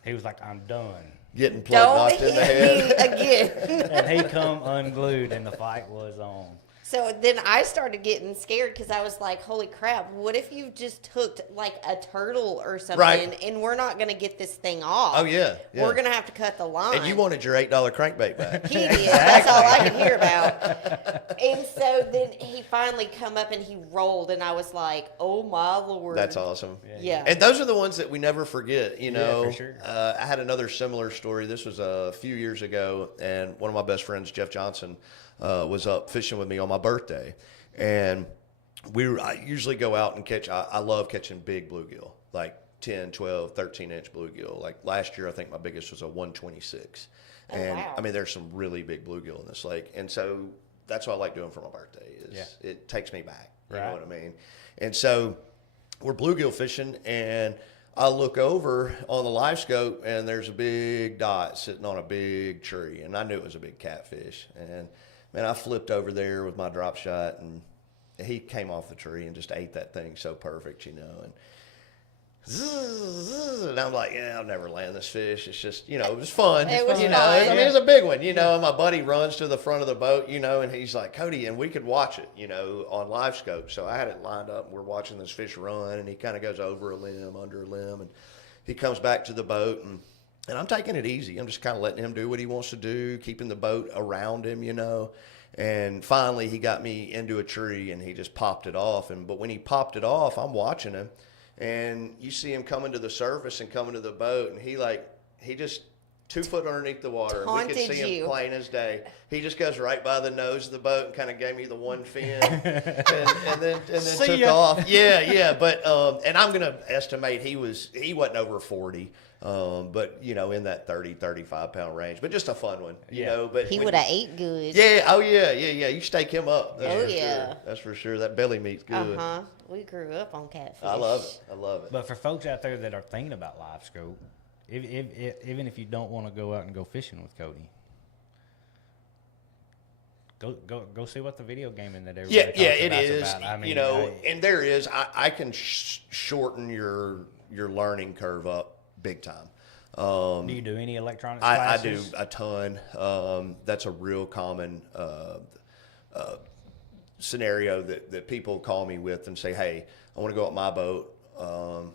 he was like, I'm done. Getting plug knocked in the head. Again. And he come unglued, and the fight was on. So then I started getting scared because I was like, holy crap, what if you just hooked like a turtle or something Right. and we're not going to get this thing off? Oh, yeah. We're going to have to cut the line. And you wanted your $8 crankbait back. He did. That's all I could hear about. And so then he finally come up and he rolled, and I was like, oh, my Lord. That's awesome. Yeah. And those are the ones that we never forget, you know. for sure. I had another similar story. This was a few years ago, and one of my best friends, Jeff Johnson, was up fishing with me on my birthday. And I usually go out and catch, I love catching big bluegill, like 10, 12, 13-inch bluegill. Like last year, I think my biggest was a 126. Oh, And wow. I mean, there's some really big bluegill in this lake. And so that's what I like doing for my birthday is it takes me back. You know what I mean? And so we're bluegill fishing, and I look over on the live scope, and there's a big dot sitting on a big tree. And I knew it was a big catfish. And man, I flipped over there with my drop shot, and he came off the tree and just ate that thing so perfect, you know. And and I'm like, yeah, I'll never land this fish. It's just, you know, it was fun. It was you know, fun. I mean, it was a big one, you know. And my buddy runs to the front of the boat, you know, and he's like, Cody, and we could watch it, you know, on live scope. So I had it lined up, and we're watching this fish run, and he kind of goes over a limb, under a limb, and he comes back to the boat, and I'm taking it easy. I'm just kind of letting him do what he wants to do, keeping the boat around him, you know. And finally, he got me into a tree, and he just popped it off. But when he popped it off, I'm watching him, and you see him coming to the surface and coming to the boat, and he just 2 foot underneath the water. And we could Taunted see you. him plain as day. He just goes right by the nose of the boat and kind of gave me the one fin, and then See took ya. off. Yeah. But and I'm gonna estimate he wasn't over 40. But you know, in that 30, 35 pound range, but just a fun one, you know. But He would have ate good. yeah, oh yeah. You steak him up. That's Oh, for yeah. sure. That's for sure. That belly meat's good. Uh-huh. We grew up on catfish. I love it. But for folks out there that are thinking about live scope, even if you don't want to go out and go fishing with Cody, go see what the video game in that everybody talks It about's is. about. I mean, you know, and there is. I can shorten your learning curve up big time. do you do any electronics I do classes? a ton. That's a real common scenario that people call me with and say, hey, I want to go up my boat. I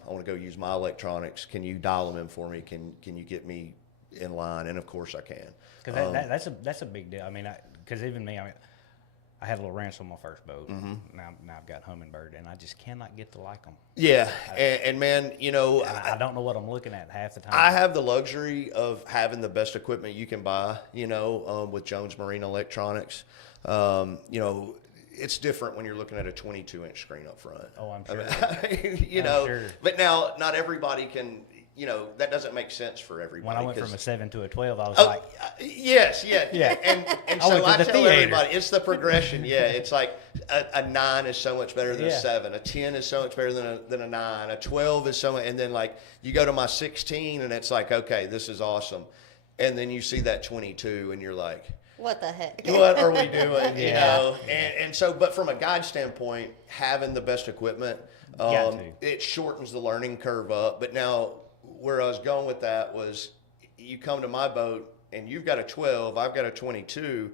want to go use my electronics. Can you dial them in for me? Can you get me in line? And of course I can. Because that's a big deal. I mean, because even me, I had a little ranch on my first boat. Mm-hmm. Now I've got Humminbird, and I just cannot get to like them. Yeah, and man, you know, I don't know what I'm looking at half the time. I have the luxury of having the best equipment you can buy, you know, with Jones Marine Electronics. You know, it's different when you're looking at a 22-inch screen up front. Oh, I'm sure. You know, but now not everybody can, you know, that doesn't make sense for everybody. When I went from a 7 to a 12, I was Oh, like, yes, yeah. And I so went to I the tell theater. everybody, it's the progression. Yeah, it's like a 9 is so much better than a 7. A 10 is so much better than a 9. A 12 is so much, and then like you go to my 16, and it's like, okay, this is awesome. And then you see that 22, and you're like, What the heck? what are we doing? You Yeah. know, and so, but from a guide standpoint, having the best equipment, Got to. it shortens the learning curve up. But now, where I was going with that was, you come to my boat and you've got a 12, I've got a 22.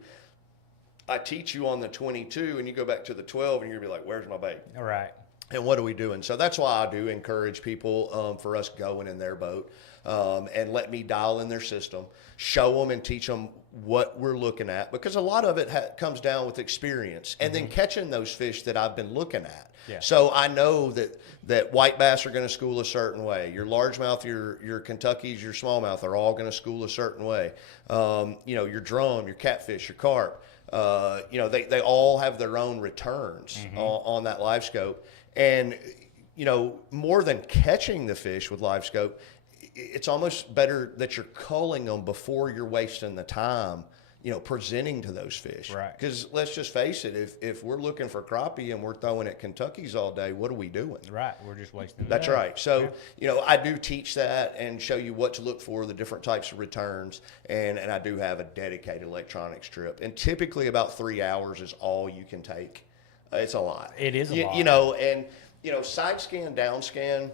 I teach you on the 22, and you go back to the 12, and you're gonna be like, "Where's my bait?" all right. And what are we doing? So that's why I do encourage people for us going in their boat and let me dial in their system, show them and teach them what we're looking at, because a lot of it comes down with experience and then catching those fish that I've been looking at. Yeah. So I know that white bass are going to school a certain way. Your largemouth, your Kentuckys, your smallmouth are all going to school a certain way. You know, your drum, your catfish, your carp. You know, they all have their own returns on that live scope. And, you know, more than catching the fish with live scope, it's almost better that you're culling them before you're wasting the time, you know, presenting to those fish. Right. Because let's just face it, if we're looking for crappie and we're throwing at Kentuckys all day, what are we doing? Right. We're just wasting the That's day. right. So, you know, I do teach that and show you what to look for, the different types of returns, and I do have a dedicated electronics trip. And typically about 3 hours is all you can take. It's a lot. It is a lot. You know, and, you know, side scan, down scan,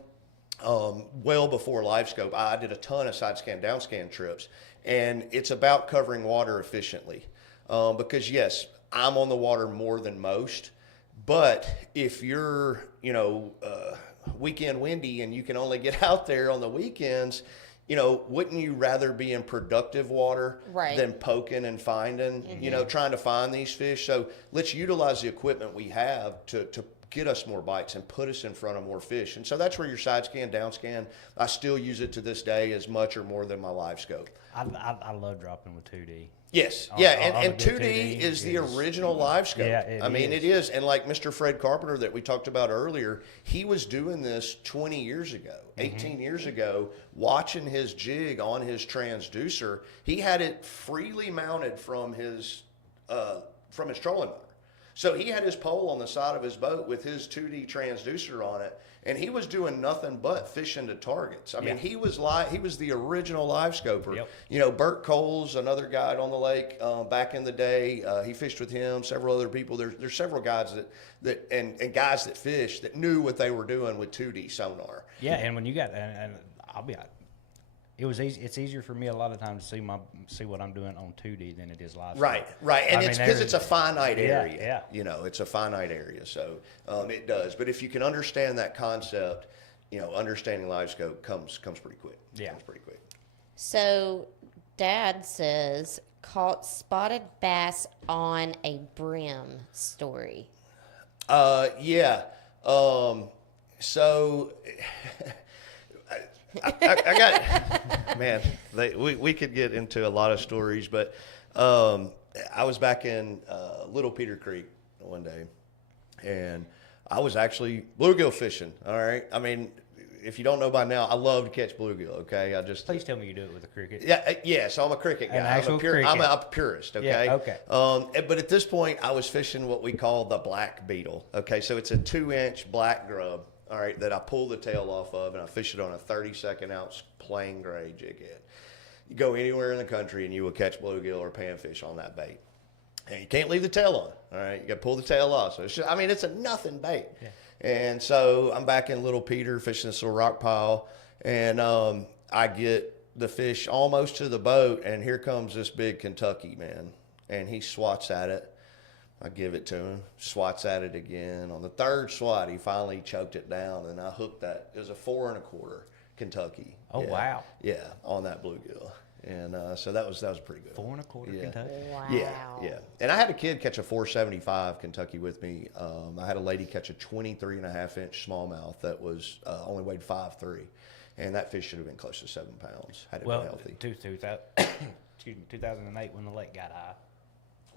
well before live scope, I did a ton of side scan, down scan trips, and it's about covering water efficiently. Because yes, I'm on the water more than most. But if you're, weekend windy and you can only get out there on the weekends, wouldn't you rather be in productive water than poking and finding, trying to find these fish? So let's utilize the equipment we have to get us more bites and put us in front of more fish. And so that's where your side scan, down scan, I still use it to this day as much or more than my live scope. I love dropping with 2D. Yes, and 2D is the original live scope. Yeah, it is. And like Mr. Fred Carpenter that we talked about earlier, he was doing this 20 years ago, 18 years ago, watching his jig on his transducer. He had it freely mounted from his trolling motor. So he had his pole on the side of his boat with his 2D transducer on it, and he was doing nothing but fishing to targets. I mean, he was the original live scoper. Yep. Bert Cole's another guide on the lake back in the day. He fished with him, several other people. There's several guys and guys that fish that knew what they were doing with 2D sonar. Yeah, and when you got and I'll be honest, it was easy. It's easier for me a lot of times to see what I'm doing on 2D than it is live. Right, and it's because it's a finite area. Yeah. It's a finite area, so it does. But if you can understand that concept, understanding live scope comes pretty quick. Yeah, comes pretty quick. So, Dad says caught spotted bass on a brim story. Yeah. So. I got, man, we could get into a lot of stories, but I was back in Little Peter Creek one day, and I was actually bluegill fishing, all right? I mean, if you don't know by now, I love to catch bluegill, okay? Please tell me you do it with a cricket. Yeah, so I'm a cricket guy. I'm a purist, okay? Yeah, okay. But at this point, I was fishing what we call the black beetle, okay? So it's a 2-inch black grub. All right, that I pull the tail off of, and I fish it on a 32nd ounce plain gray jig head. You go anywhere in the country, and you will catch bluegill or panfish on that bait. And you can't leave the tail on. All right, you got to pull the tail off. So it's it's a nothing bait. Yeah. And so I'm back in Little Peter fishing this little rock pile, and I get the fish almost to the boat, and here comes this big Kentucky man, and he swats at it. I give it to him, swats at it again. On the third swat, he finally choked it down, and I hooked that. It was a 4 1/4 Kentucky. Oh, wow. Yeah, on that bluegill. And so that was pretty good. 4 1/4 Kentucky? Wow. Yeah. And I had a kid catch a 475 Kentucky with me. I had a lady catch a 23.5-inch smallmouth that was only weighed 5'3", and that fish should have been close to 7 pounds had it been healthy. 2008 when the lake got high,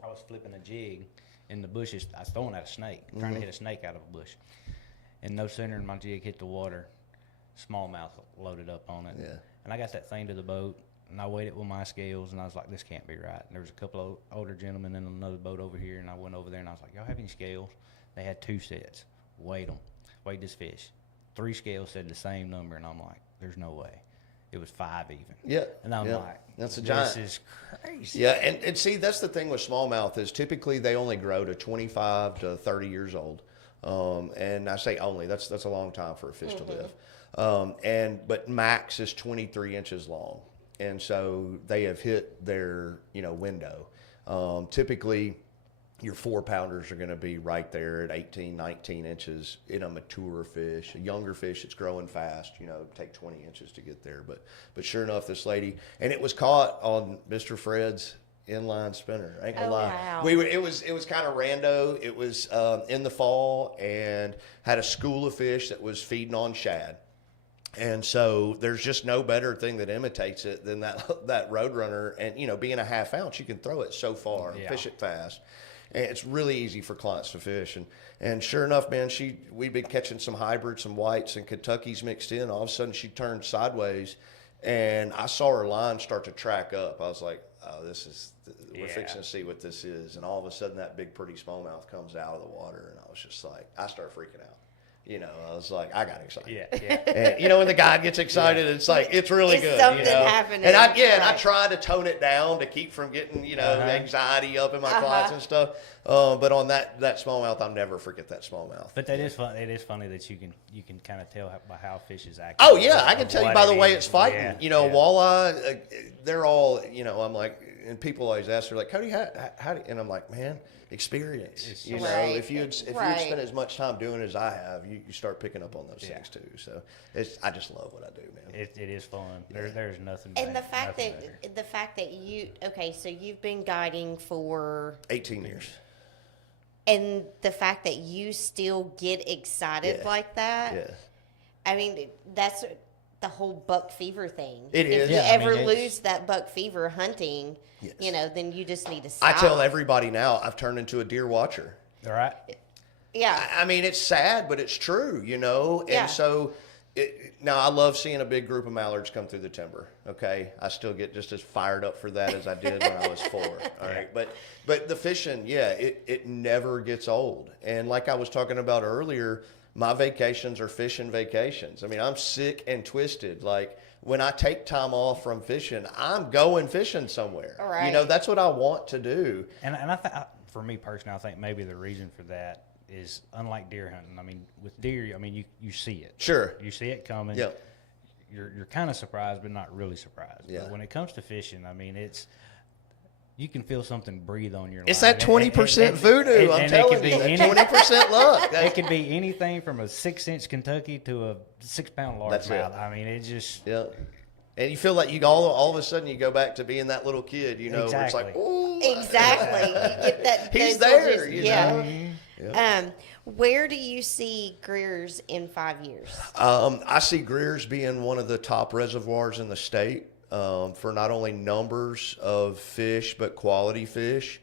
I was flipping a jig in the bushes. I was throwing at a snake, trying to hit a snake out of a bush. And no sooner than my jig hit the water, smallmouth loaded up on it. Yeah. And I got that thing to the boat, and I weighed it with my scales, and I was like, this can't be right. And there was a couple of older gentlemen in another boat over here, and I went over there, and I was like, y'all have any scales? They had 2 sets. Weighed this fish. 3 scales said the same number, and I'm like, there's no way. It was 5 even. Yeah. And I'm like, that's a giant. This is crazy. Yeah, and see, that's the thing with smallmouth is typically they only grow to 25 to 30 years old. And I say only, that's a long time for a fish to live. But max is 23 inches long. And so they have hit their, window. Typically your 4-pounders are going to be right there at 18, 19 inches in a mature fish. A younger fish that's growing fast, take 20 inches to get there. But sure enough, this lady, and it was caught on Mr. Fred's inline spinner. I ain't gonna lie. Wow. It was kind of rando. It was in the fall and had a school of fish that was feeding on shad. And so there's just no better thing that imitates it than that Roadrunner. And, being a 1/2 ounce, you can throw it so far and fish it fast. And it's really easy for clients to fish. And sure enough, man, we'd been catching some hybrids, some whites, and Kentuckies mixed in. All of a sudden, she turned sideways, and I saw her line start to track up. I was like, oh, we're fixing to see what this is. And all of a sudden, that big, pretty smallmouth comes out of the water, and I was just like, I started freaking out. I was like, I got excited. Yeah. And, when the guide gets excited, it's like, it's really good. Something happening. And I try to tone it down to keep from getting, anxiety up in my clients and stuff. But on that smallmouth, I'll never forget that smallmouth. But that is fun. It is funny that you can kind of tell by how fish is acting. Oh yeah, I can tell you by the way it's fighting. Walleye, they're all, I'm like, and people always ask, they're like, Cody, how do you, and I'm like, man, experience. Right. If you had spent as much time doing it as I have, you start picking up on those things too. So I just love what I do, man. It is fun. There's nothing. And the fact that you so you've been guiding for 18 years. And the fact that you still get excited like that. Yeah. I mean, that's the whole buck fever thing. It is. If you ever lose that buck fever hunting, then you just need to stop. I tell everybody now, I've turned into a deer watcher. All right. Yeah. I mean, it's sad, but it's true, And so now I love seeing a big group of mallards come through the timber. Okay, I still get just as fired up for that as I did when I was 4. All right, but the fishing, it never gets old. And like I was talking about earlier, my vacations are fishing vacations. I mean, I'm sick and twisted. Like when I take time off from fishing, I'm going fishing somewhere. All right. That's what I want to do. And I think, for me personally, I think maybe the reason for that is unlike deer hunting. I mean, with deer, you see it. Sure. You see it coming. Yeah. You're kind of surprised, but not really surprised. Yeah. But when it comes to fishing, I mean, you can feel something breathe on your line. It's that 20% voodoo, I'm telling you. 20% luck. It could be anything from a 6-inch Kentucky to a 6-pound largemouth. I mean, it just... Yeah. And you feel like you all of a sudden you go back to being that little kid, Exactly. where it's like, ooh. Exactly. You get that. He's there, you know. Yeah. Where do you see Greers in 5 years? I see Greers being one of the top reservoirs in the state for not only numbers of fish but quality fish.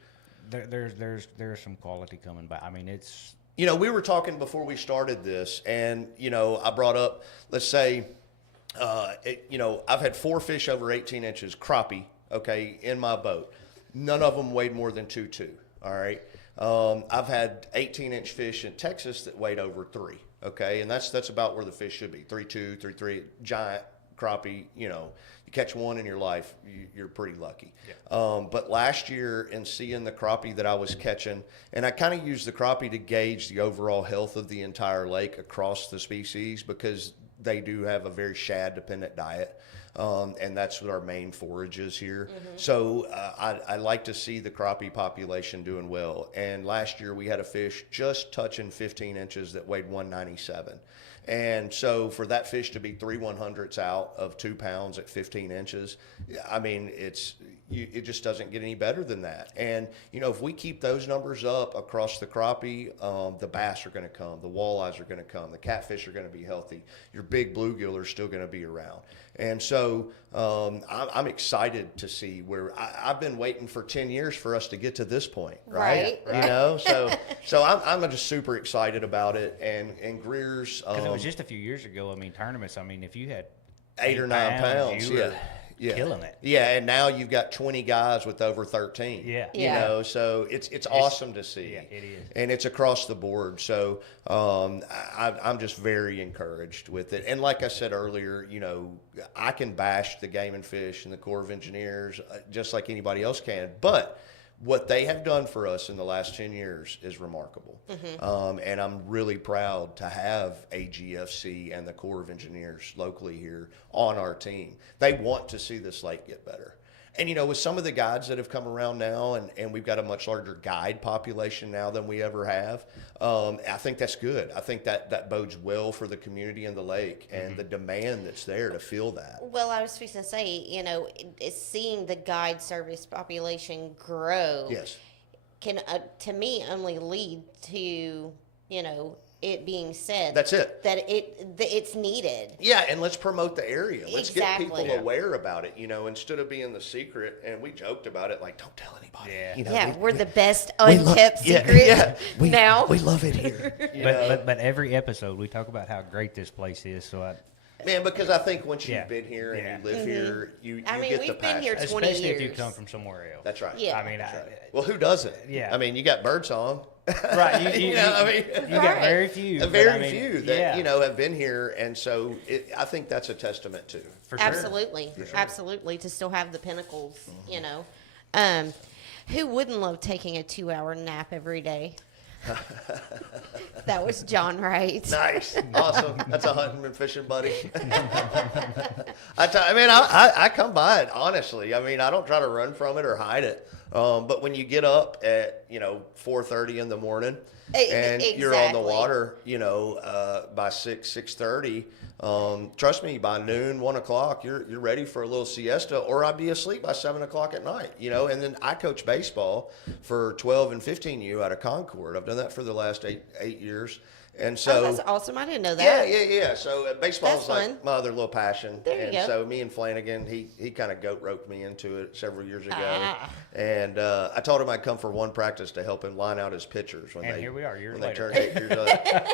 There's some quality coming back. I mean, it's... we were talking before we started this, and I brought up, let's say, I've had 4 fish over 18 inches, crappie, in my boat. None of them weighed more than 2.2. All right. I've had 18-inch fish in Texas that weighed over 3. Okay, and that's about where the fish should be. 3.2, 3.3, giant crappie. You catch one in your life, you're pretty lucky. Yeah. But last year, in seeing the crappie that I was catching, and I kind of used the crappie to gauge the overall health of the entire lake across the species, because they do have a very shad-dependent diet. And that's what our main forage is here. Mm-hmm. So I like to see the crappie population doing well. And last year we had a fish just touching 15 inches that weighed 197. And so for that fish to be 3/100ths out of 2 pounds at 15 inches, I mean, it just doesn't get any better than that. And, if we keep those numbers up across the crappie, the bass are going to come, the walleyes are going to come, the catfish are going to be healthy, your big bluegill are still going to be around. And so I'm excited to see where I've been waiting for 10 years for us to get to this point, right? So I'm just super excited about it. And Greers, because it was just a few years ago. I mean, tournaments. I mean, if you had 8 or 9 pounds, you were killing it. Yeah, and now you've got 20 guys with over 13. Yeah. So it's awesome to see. Yeah, it is. And it's across the board. So I'm just very encouraged with it. And like I said earlier, I can bash the Game and Fish and the Corps of Engineers just like anybody else can. But what they have done for us in the last 10 years is remarkable. Mm-hmm. And I'm really proud to have AGFC and the Corps of Engineers locally here on our team. They want to see this lake get better. And, with some of the guides that have come around now, and we've got a much larger guide population now than we ever have, I think that's good. I think that bodes well for the community and the lake and the demand that's there to fill that. Well, I was fixing to say, seeing the guide service population grow can, to me, only lead to, it being said that's it, that it's needed. Yeah, and let's promote the area. Let's get people Exactly. aware about it, instead of being the secret. And we joked about it, like, don't tell anybody. We're the best unkept secret now. We love it here. But every episode we talk about how great this place is. So Man, because I think once you've been here and you live here, you I mean, get we've the been passion. here 20 Especially years. if you come from somewhere else. That's right. Yeah. I mean, That's right. Well, who doesn't? Yeah. I mean, you got Birdsong. right. You got very few. Very few that have been here, and so I think that's a testament to. For sure. Absolutely, absolutely. To still have the pinnacles, who wouldn't love taking a 2-hour nap every day? That was John Wright. Nice, awesome. That's a hunting and fishing buddy. I come by it honestly. I mean, I don't try to run from it or hide it. But when you get up at 4:30 in the morning and you're on the water, by 6:30. Trust me, by noon, 1 o'clock, you're ready for a little siesta, or I'd be asleep by 7 o'clock at night, And then I coach baseball for 12 and 15U out of Concord. I've done that for the last eight years. And so that's awesome. I didn't know that. Yeah. So baseball is like fun. my other little passion. There you go. So me and Flanagan, he kind of goat roped me into it several years ago. And I told him I'd come for one practice to help him line out his pitchers when here we are, years when later. they turn 8 years old.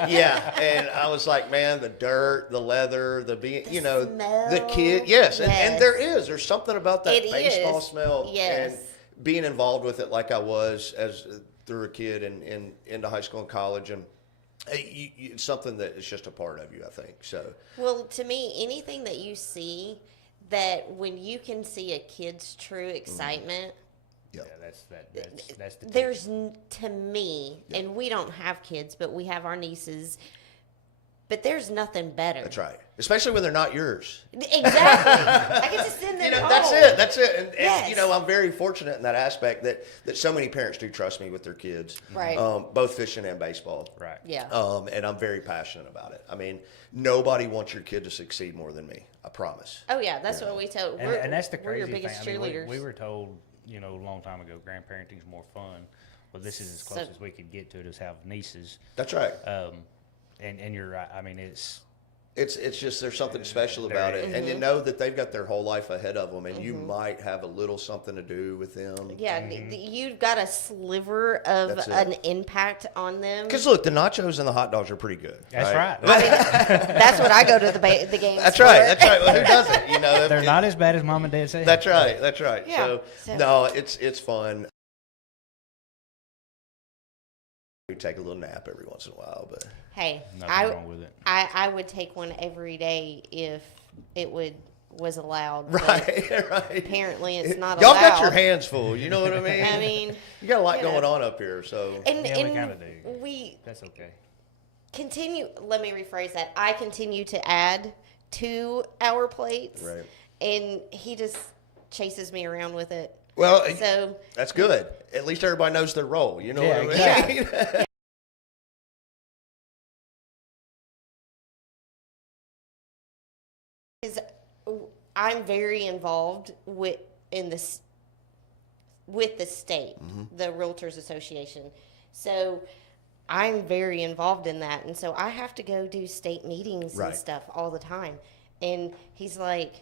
Yeah, and I was like, man, the dirt, the leather, the smell. the kid. Yes, and there's something about that baseball smell. Yes. And being involved with it like I was through a kid and into high school and college and. It's something that is just a part of you, I think. So, well, to me, anything that you see, that when you can see a kid's true excitement, Yeah, that's the there's to me, and we don't have kids, but we have our nieces. But there's nothing better. That's right. Especially when they're not yours. Exactly. I can just send them home. That's it. And Yes. I'm very fortunate in that aspect that so many parents do trust me with their kids. Right. Both fishing and baseball. Right. Yeah. And I'm very passionate about it. I mean, nobody wants your kid to succeed more than me. I promise. Oh, yeah. That's what we tell. And that's the we're crazy your biggest thing. I mean, cheerleaders. we were told, a long time ago, grandparenting's more fun. Well, this is as close as we could get to it, is have nieces. That's right. And you're right. I mean, it's just there's something special about it, and you know that they've got their whole life ahead of them, and you might have a little something to do with them. Yeah, you've got a sliver of an impact on them. Because look, the nachos and the hot dogs are pretty good. That's right. I mean, that's what I go to the games. That's right. That's right. Well, who doesn't? They're not as bad as mom and dad say. That's right. That's right. Yeah. So no, it's fun. We take a little nap every once in a while, but hey, nothing wrong with it. I would take one every day if it was allowed. Right. Apparently, it's not Y'all allowed. got your hands full. You know what I mean? I mean, you got a lot going on up here, so and we kind of do. That's okay. Continue. Let me rephrase that. I continue to add to our plates, right. And he just chases me around with it. Well, so that's good. At least everybody knows their role. You know what I mean? Yeah. I'm very involved with the state, the Realtors Association. So I'm very involved in that, and so I have to go do state meetings and stuff all the time. And he's like,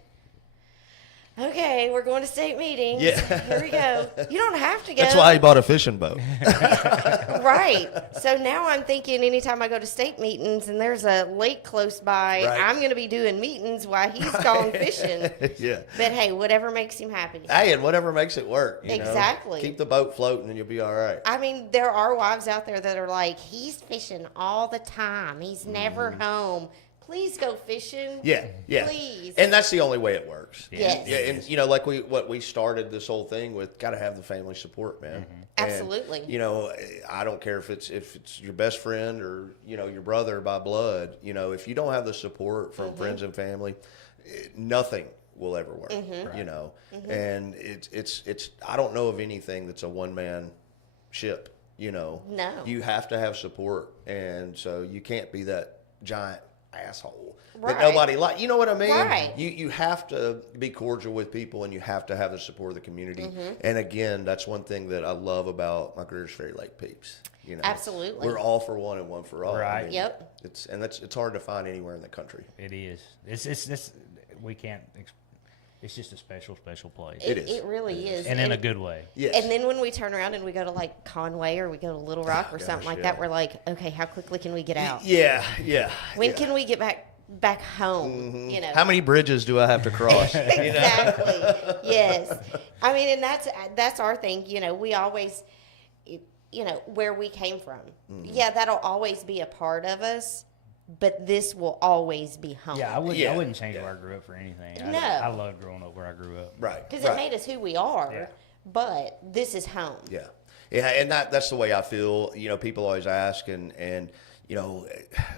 okay, we're going to state meetings. Yeah. Here we go. You don't have to go. That's why he bought a fishing boat. Right. So now I'm thinking anytime I go to state meetings and there's a lake close by, I'm going to be doing meetings while he's gone fishing. Yeah. But hey, whatever makes him happy. Hey, and whatever makes it work. You Exactly. know? Keep the boat floating and you'll be all right. I mean, there are wives out there that are like, he's fishing all the time. He's never home. Please go fishing. Yeah. Please. And that's the only way it works. Yes. Yeah, and like we started this whole thing with, got to have the family support, man. Absolutely. And, I don't care if it's your best friend or your brother by blood. If you don't have the support from friends and family, nothing will ever work. And it's I don't know of anything that's a one man ship. No. You have to have support, and so you can't be that giant asshole Right. that nobody like. You know what I mean? Right. You have to be cordial with people, and you have to have the support of the community. And again, that's one thing that I love about my Greers Ferry Lake peeps. Absolutely. We're all for one and one for all. Right. Yep. It's hard to find anywhere in the country. It is. It's we can't. It's just a special place. It really is. And in a good way. Yes. And then when we turn around and we go to like Conway or we go to Little Rock or something like that, we're like, okay, how quickly can we get out? Yeah. When can we get back back home, you know. How many bridges do I have to cross? Exactly. Yes. I mean, and that's our thing. You know, we always, you know, where we came from. Yeah, that'll always be a part of us, but this will always be home. Yeah, I wouldn't change where I grew up for anything. No. I loved growing up where I grew up. Right. Because it made us who we are. Yeah. But this is home. Yeah. Yeah, and that's the way I feel. You know, people always ask, and you know,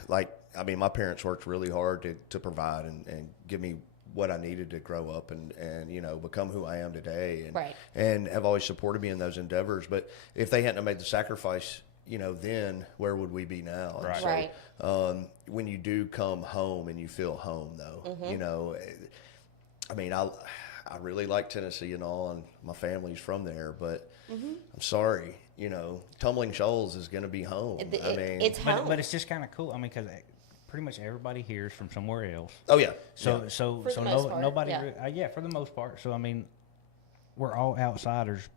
like, I mean, my parents worked really hard to provide and give me what I needed to grow up and you know, become who I am today, and Right. and have always supported me in those endeavors. But if they hadn't have made the sacrifice, you know, then where would we be now? Right. Right. So, when you do come home and you feel home, though, you know, I mean, I really like Tennessee and all, and my family's from there, but I'm sorry, you know, Tumbling Shoals is going to be home. I mean, it's home. But it's just kind of cool. I mean, because pretty much everybody here is from somewhere else. oh yeah, So yeah. so For so the most part, nobody. yeah. Yeah, for the most part. So I mean, we're all outsiders.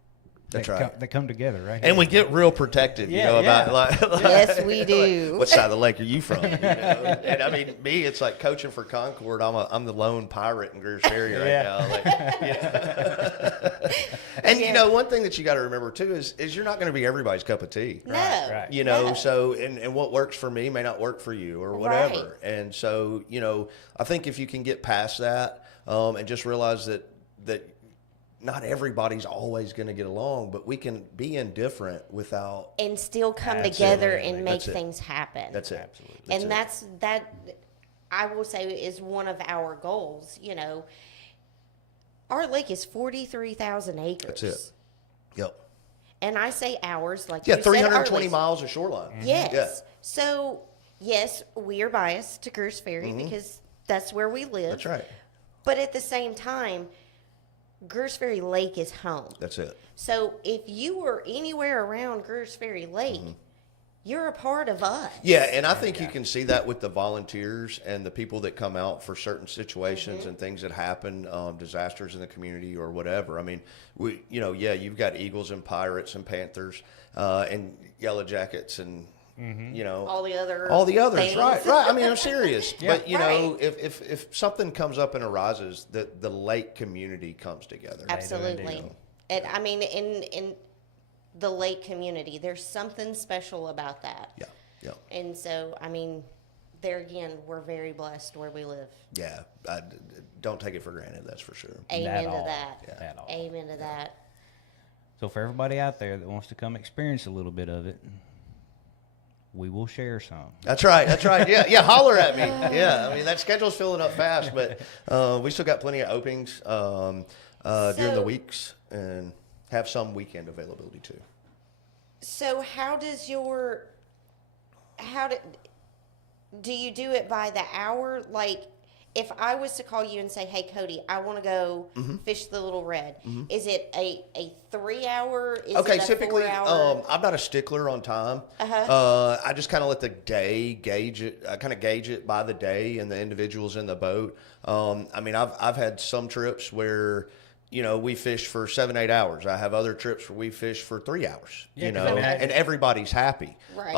That's that right. That come together, right? And we get real protective, you Yeah, know, yeah. about like Yes, we do. what side of the lake are you from? You know? And I mean, me, it's like coaching for Concord. I'm the lone pirate in Greers Ferry right Yeah. now. Like, yeah. And you know, one thing that you got to remember too is you're not going to be everybody's cup of tea. No. Right. You know, No. so and what works for me may not work for you or whatever. Right. And so, you know, I think if you can get past that and just realize that not everybody's always going to get along, but we can be indifferent without. And still come That's together it. and make That's it. things happen. That's it. Absolutely. That's And it. that I will say is one of our goals. You know, our lake is 43,000 acres. That's it. Yep. And I say ours, like Yeah, you 320 said, miles of shoreline. Yes. Yeah. So yes, we are biased to Greers Ferry because that's where we live. Mm-hmm. That's right. But at the same time, Greers Ferry Lake is home. That's it. So if you were anywhere around Greers Ferry Lake, you're a part of us. Yeah, and I think you can see that with the volunteers and the people that come out for certain situations and things that happen, disasters in the community or whatever. I mean, you've got Eagles and Pirates and Panthers and Yellow Jackets and you know All the others, things. right. I mean, I'm serious. Yeah. But you know, if something comes up and arises, the lake community comes together. Absolutely. And I mean, in the lake community, there's something special about that. Yeah, yeah, And so, I mean, there again, we're very blessed where we live. yeah. I don't take it for granted. That's for sure. Amen to all. that. Yeah. At all. Amen to that. So for everybody out there that wants to come experience a little bit of it, we will share some. That's right. Yeah, holler at me. Yeah, I mean, that schedule's filling up fast, but we still got plenty of openings during the So- weeks and have some weekend availability too. So do you do it by the hour? Like, if I was to call you and say, "Hey, Cody, I want to go fish the Little Red," is it a 3 hour? Is Okay, it a typically, 4 hour? I'm not a stickler on time. I just kind of let the day gauge it. I kind of gauge it by the day and the individuals in the boat. I mean, I've had some trips where, you know, we fish for 7-8 hours. I have other trips where we fish for 3 hours. Yeah, you 'cause know, I mean, and everybody's happy. Right.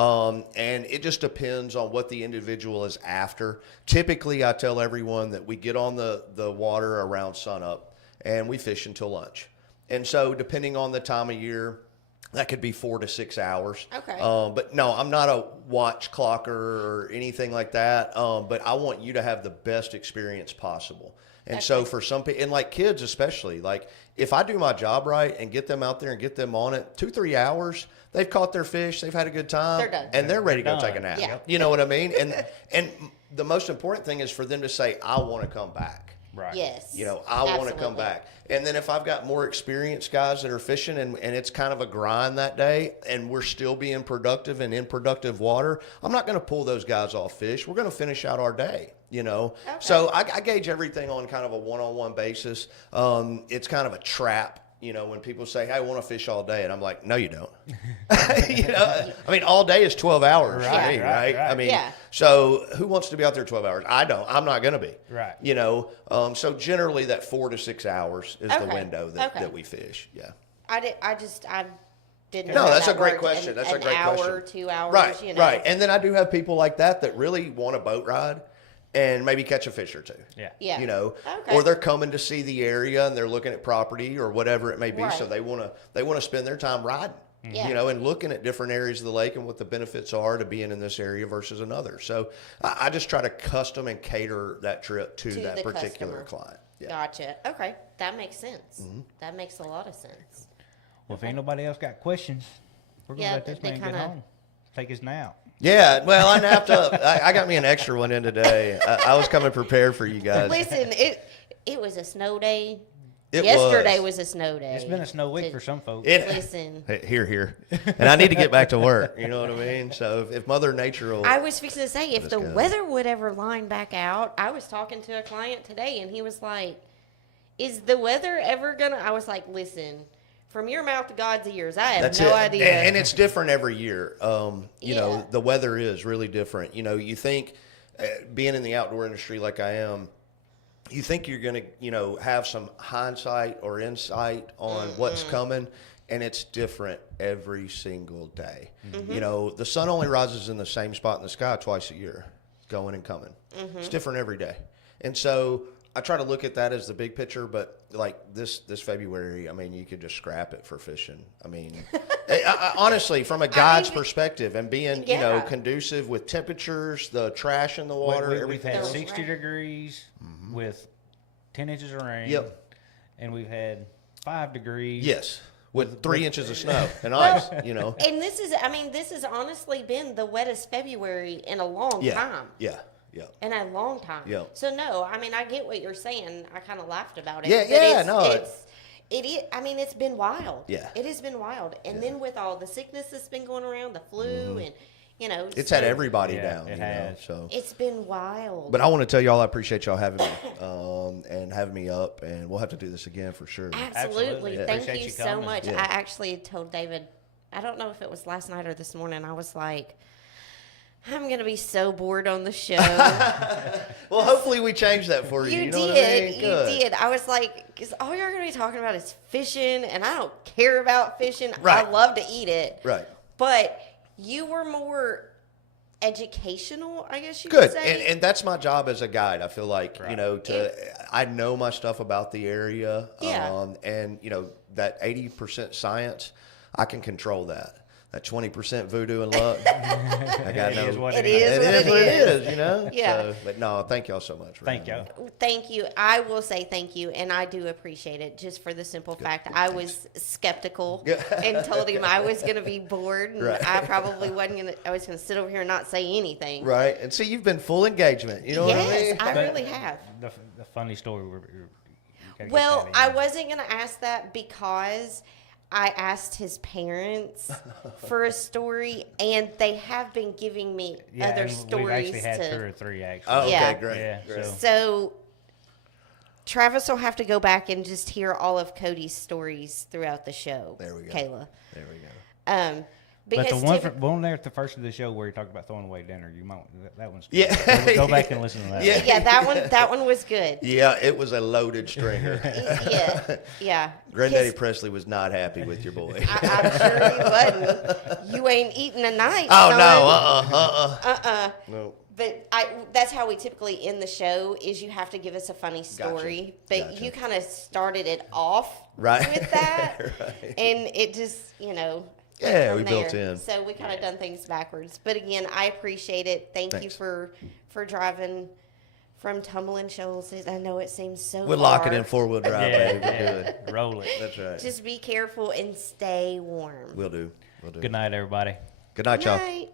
And it just depends on what the individual is after. Typically, I tell everyone that we get on the water around sunup and we fish until lunch. And so, depending on the time of year, that could be 4 to 6 hours. Okay. But no, I'm not a watch clocker or anything like that. But I want you to have the best experience possible. And so for some people, and like kids especially, like if I do my job right and get them out there and get them on it, 2-3 hours, they've caught their fish, they've had a good time, They're done. and they're ready to go Done. take a nap. Yeah. You know what I mean? And the most important thing is for them to say, "I want to come back." Right. Yes. You know, I want to come Absolutely. back. And then if I've got more experienced guys that are fishing and it's kind of a grind that day and we're still being productive and in productive water, I'm not going to pull those guys off fish. We're going to finish out our day, you know. Okay. So I gauge everything on kind of a one-on-one basis. It's kind of a trap. You know, when people say, "Hey, I want to fish all day," and I'm like, "No, you don't." You know, I mean, all day is 12 hours for Right, me, right, right? right. I mean, Yeah. so who wants to be out there 12 hours? I don't. I'm not going to be. Right. You know, so generally that 4 to 6 hours is the Okay, window okay. that we fish. Yeah. I didn't No, know that's that a great worked. question. That's a an great hour, question. 2 hours, Right, you know. right. And then I do have people like that really want a boat ride. and maybe catch a fish or two. Yeah. Yeah. You know, Okay. or they're coming to see the area and they're looking at property or whatever it may be. So Right. they want to spend their time riding, Yeah. you know, and looking at different areas of the lake and what the benefits are to being in this area versus another. So I just try to custom and cater that trip to that the particular customer. client. Yeah. Gotcha. Okay, that makes sense. That makes a lot of sense. Well, if ain't nobody else got questions, we're gonna Yeah, let this they man kinda- get home. Take his nap. Yeah, well, I napped up. I got me an extra one in today. I was coming prepared for you guys. Listen, it was a snow day. It Yesterday was a snow day. It's been a snow week for some folks. Listen. Here. And I need to get back to work. You know what I mean? So if Mother Nature will. I was fixing to say, if the go. weather would ever line back out, I was talking to a client today, and he was like, is the weather ever going to... I was like, listen, from your mouth to God's ears, I have no idea. And it's different every year. You Yeah. know, the weather is really different. You know, you think, being in the outdoor industry like I am, you think you're going to, you know, have some hindsight or insight on what's coming, and it's different every single day. You know, the sun only rises in the same spot in the sky twice a year, going and coming. It's different every day. And so I try to look at that as the big picture, but like this February, I mean, you could just scrap it for fishing. I mean, honestly, from a guide's perspective and being, you know, conducive with temperatures, the trash in the water, We've everything. had else. 60 degrees with 10 inches of rain. Yep. And we've had 5 degrees. Yes, with 3 inches of snow and ice, you know. And this has honestly been the wettest February in a long time. Yeah. In a long time. Yeah. So no, I mean, I get what you're saying. I kind of laughed about it. Yeah, but yeah, no, it is. I mean, it's been wild. Yeah. It has been wild, and then with all the sickness that's been going around, the flu, and you know, It's had everybody Yeah, down, it you know. has. So, It's been wild. but I want to tell y'all I appreciate y'all having me and having me up, and we'll have to do this again for sure. Absolutely. Yeah. Thank Appreciate you you so coming. much. Yeah. I actually told David, I don't know if it was last night or this morning, I was like, I'm going to be so bored on the show. Well, hopefully we change that for you. You You know did. what I mean? You Good. did. I was like, because all you're going to be talking about is fishing, and I don't care about fishing. Right. I love to eat it. Right. But you were more educational, I guess you Good. could say. And that's my job as a guide. I feel like, you Right. know, I know my stuff about the area. Yeah. And, you know, that 80% science, I can control that. That 20% voodoo and luck, I got It no. is what It it is is. what it what it is. is, you know? Yeah. So, but no, thank y'all so much. For Thank having you. me. Thank you. I will say thank you, and I do appreciate it just for the simple fact I was skeptical and told him I was going to be bored, and Right. I probably wasn't going to. I was going to sit over here and not say anything. Right. And see, you've been full engagement. You know what I Yes, mean? I But really have. The funny story. You gotta get Well, that I in. wasn't going to ask that because I asked his parents for a story, and they have been giving me Yeah, other and stories we've actually had 2 to. or 3 actually. Oh, okay, Yeah. great. Yeah, great. so- So Travis will have to go back and just hear all of Cody's stories throughout the show. There we go. Kayla. There we go. But Because the one, typ- one there at the first of the show where you talked about throwing away dinner, you might that one's good. Yeah. Go back and listen to that. Yeah. one. yeah, that one was good. Yeah, it was a loaded stringer. Yeah. Granddaddy 'Cause Presley was not happy with your boy. I'm sure he wasn't. You ain't eating tonight. Oh, son. no, no. But that's how we typically end the show is you have to give us a funny story. But Gotcha. you kind of started it off Right. with that. Right. And it just, Yeah, from we built in. So we kind of done things backwards. But again, I appreciate it. Thank you Thanks. for driving from Tumbling Shoals. I know it seems so We'll lock it far. in 4-wheel drive, Yeah, baby. We're good. yeah. Roll it. That's right. Just be careful and stay warm. We'll do. We'll do. Good night, everybody. Good night, y'all. Night.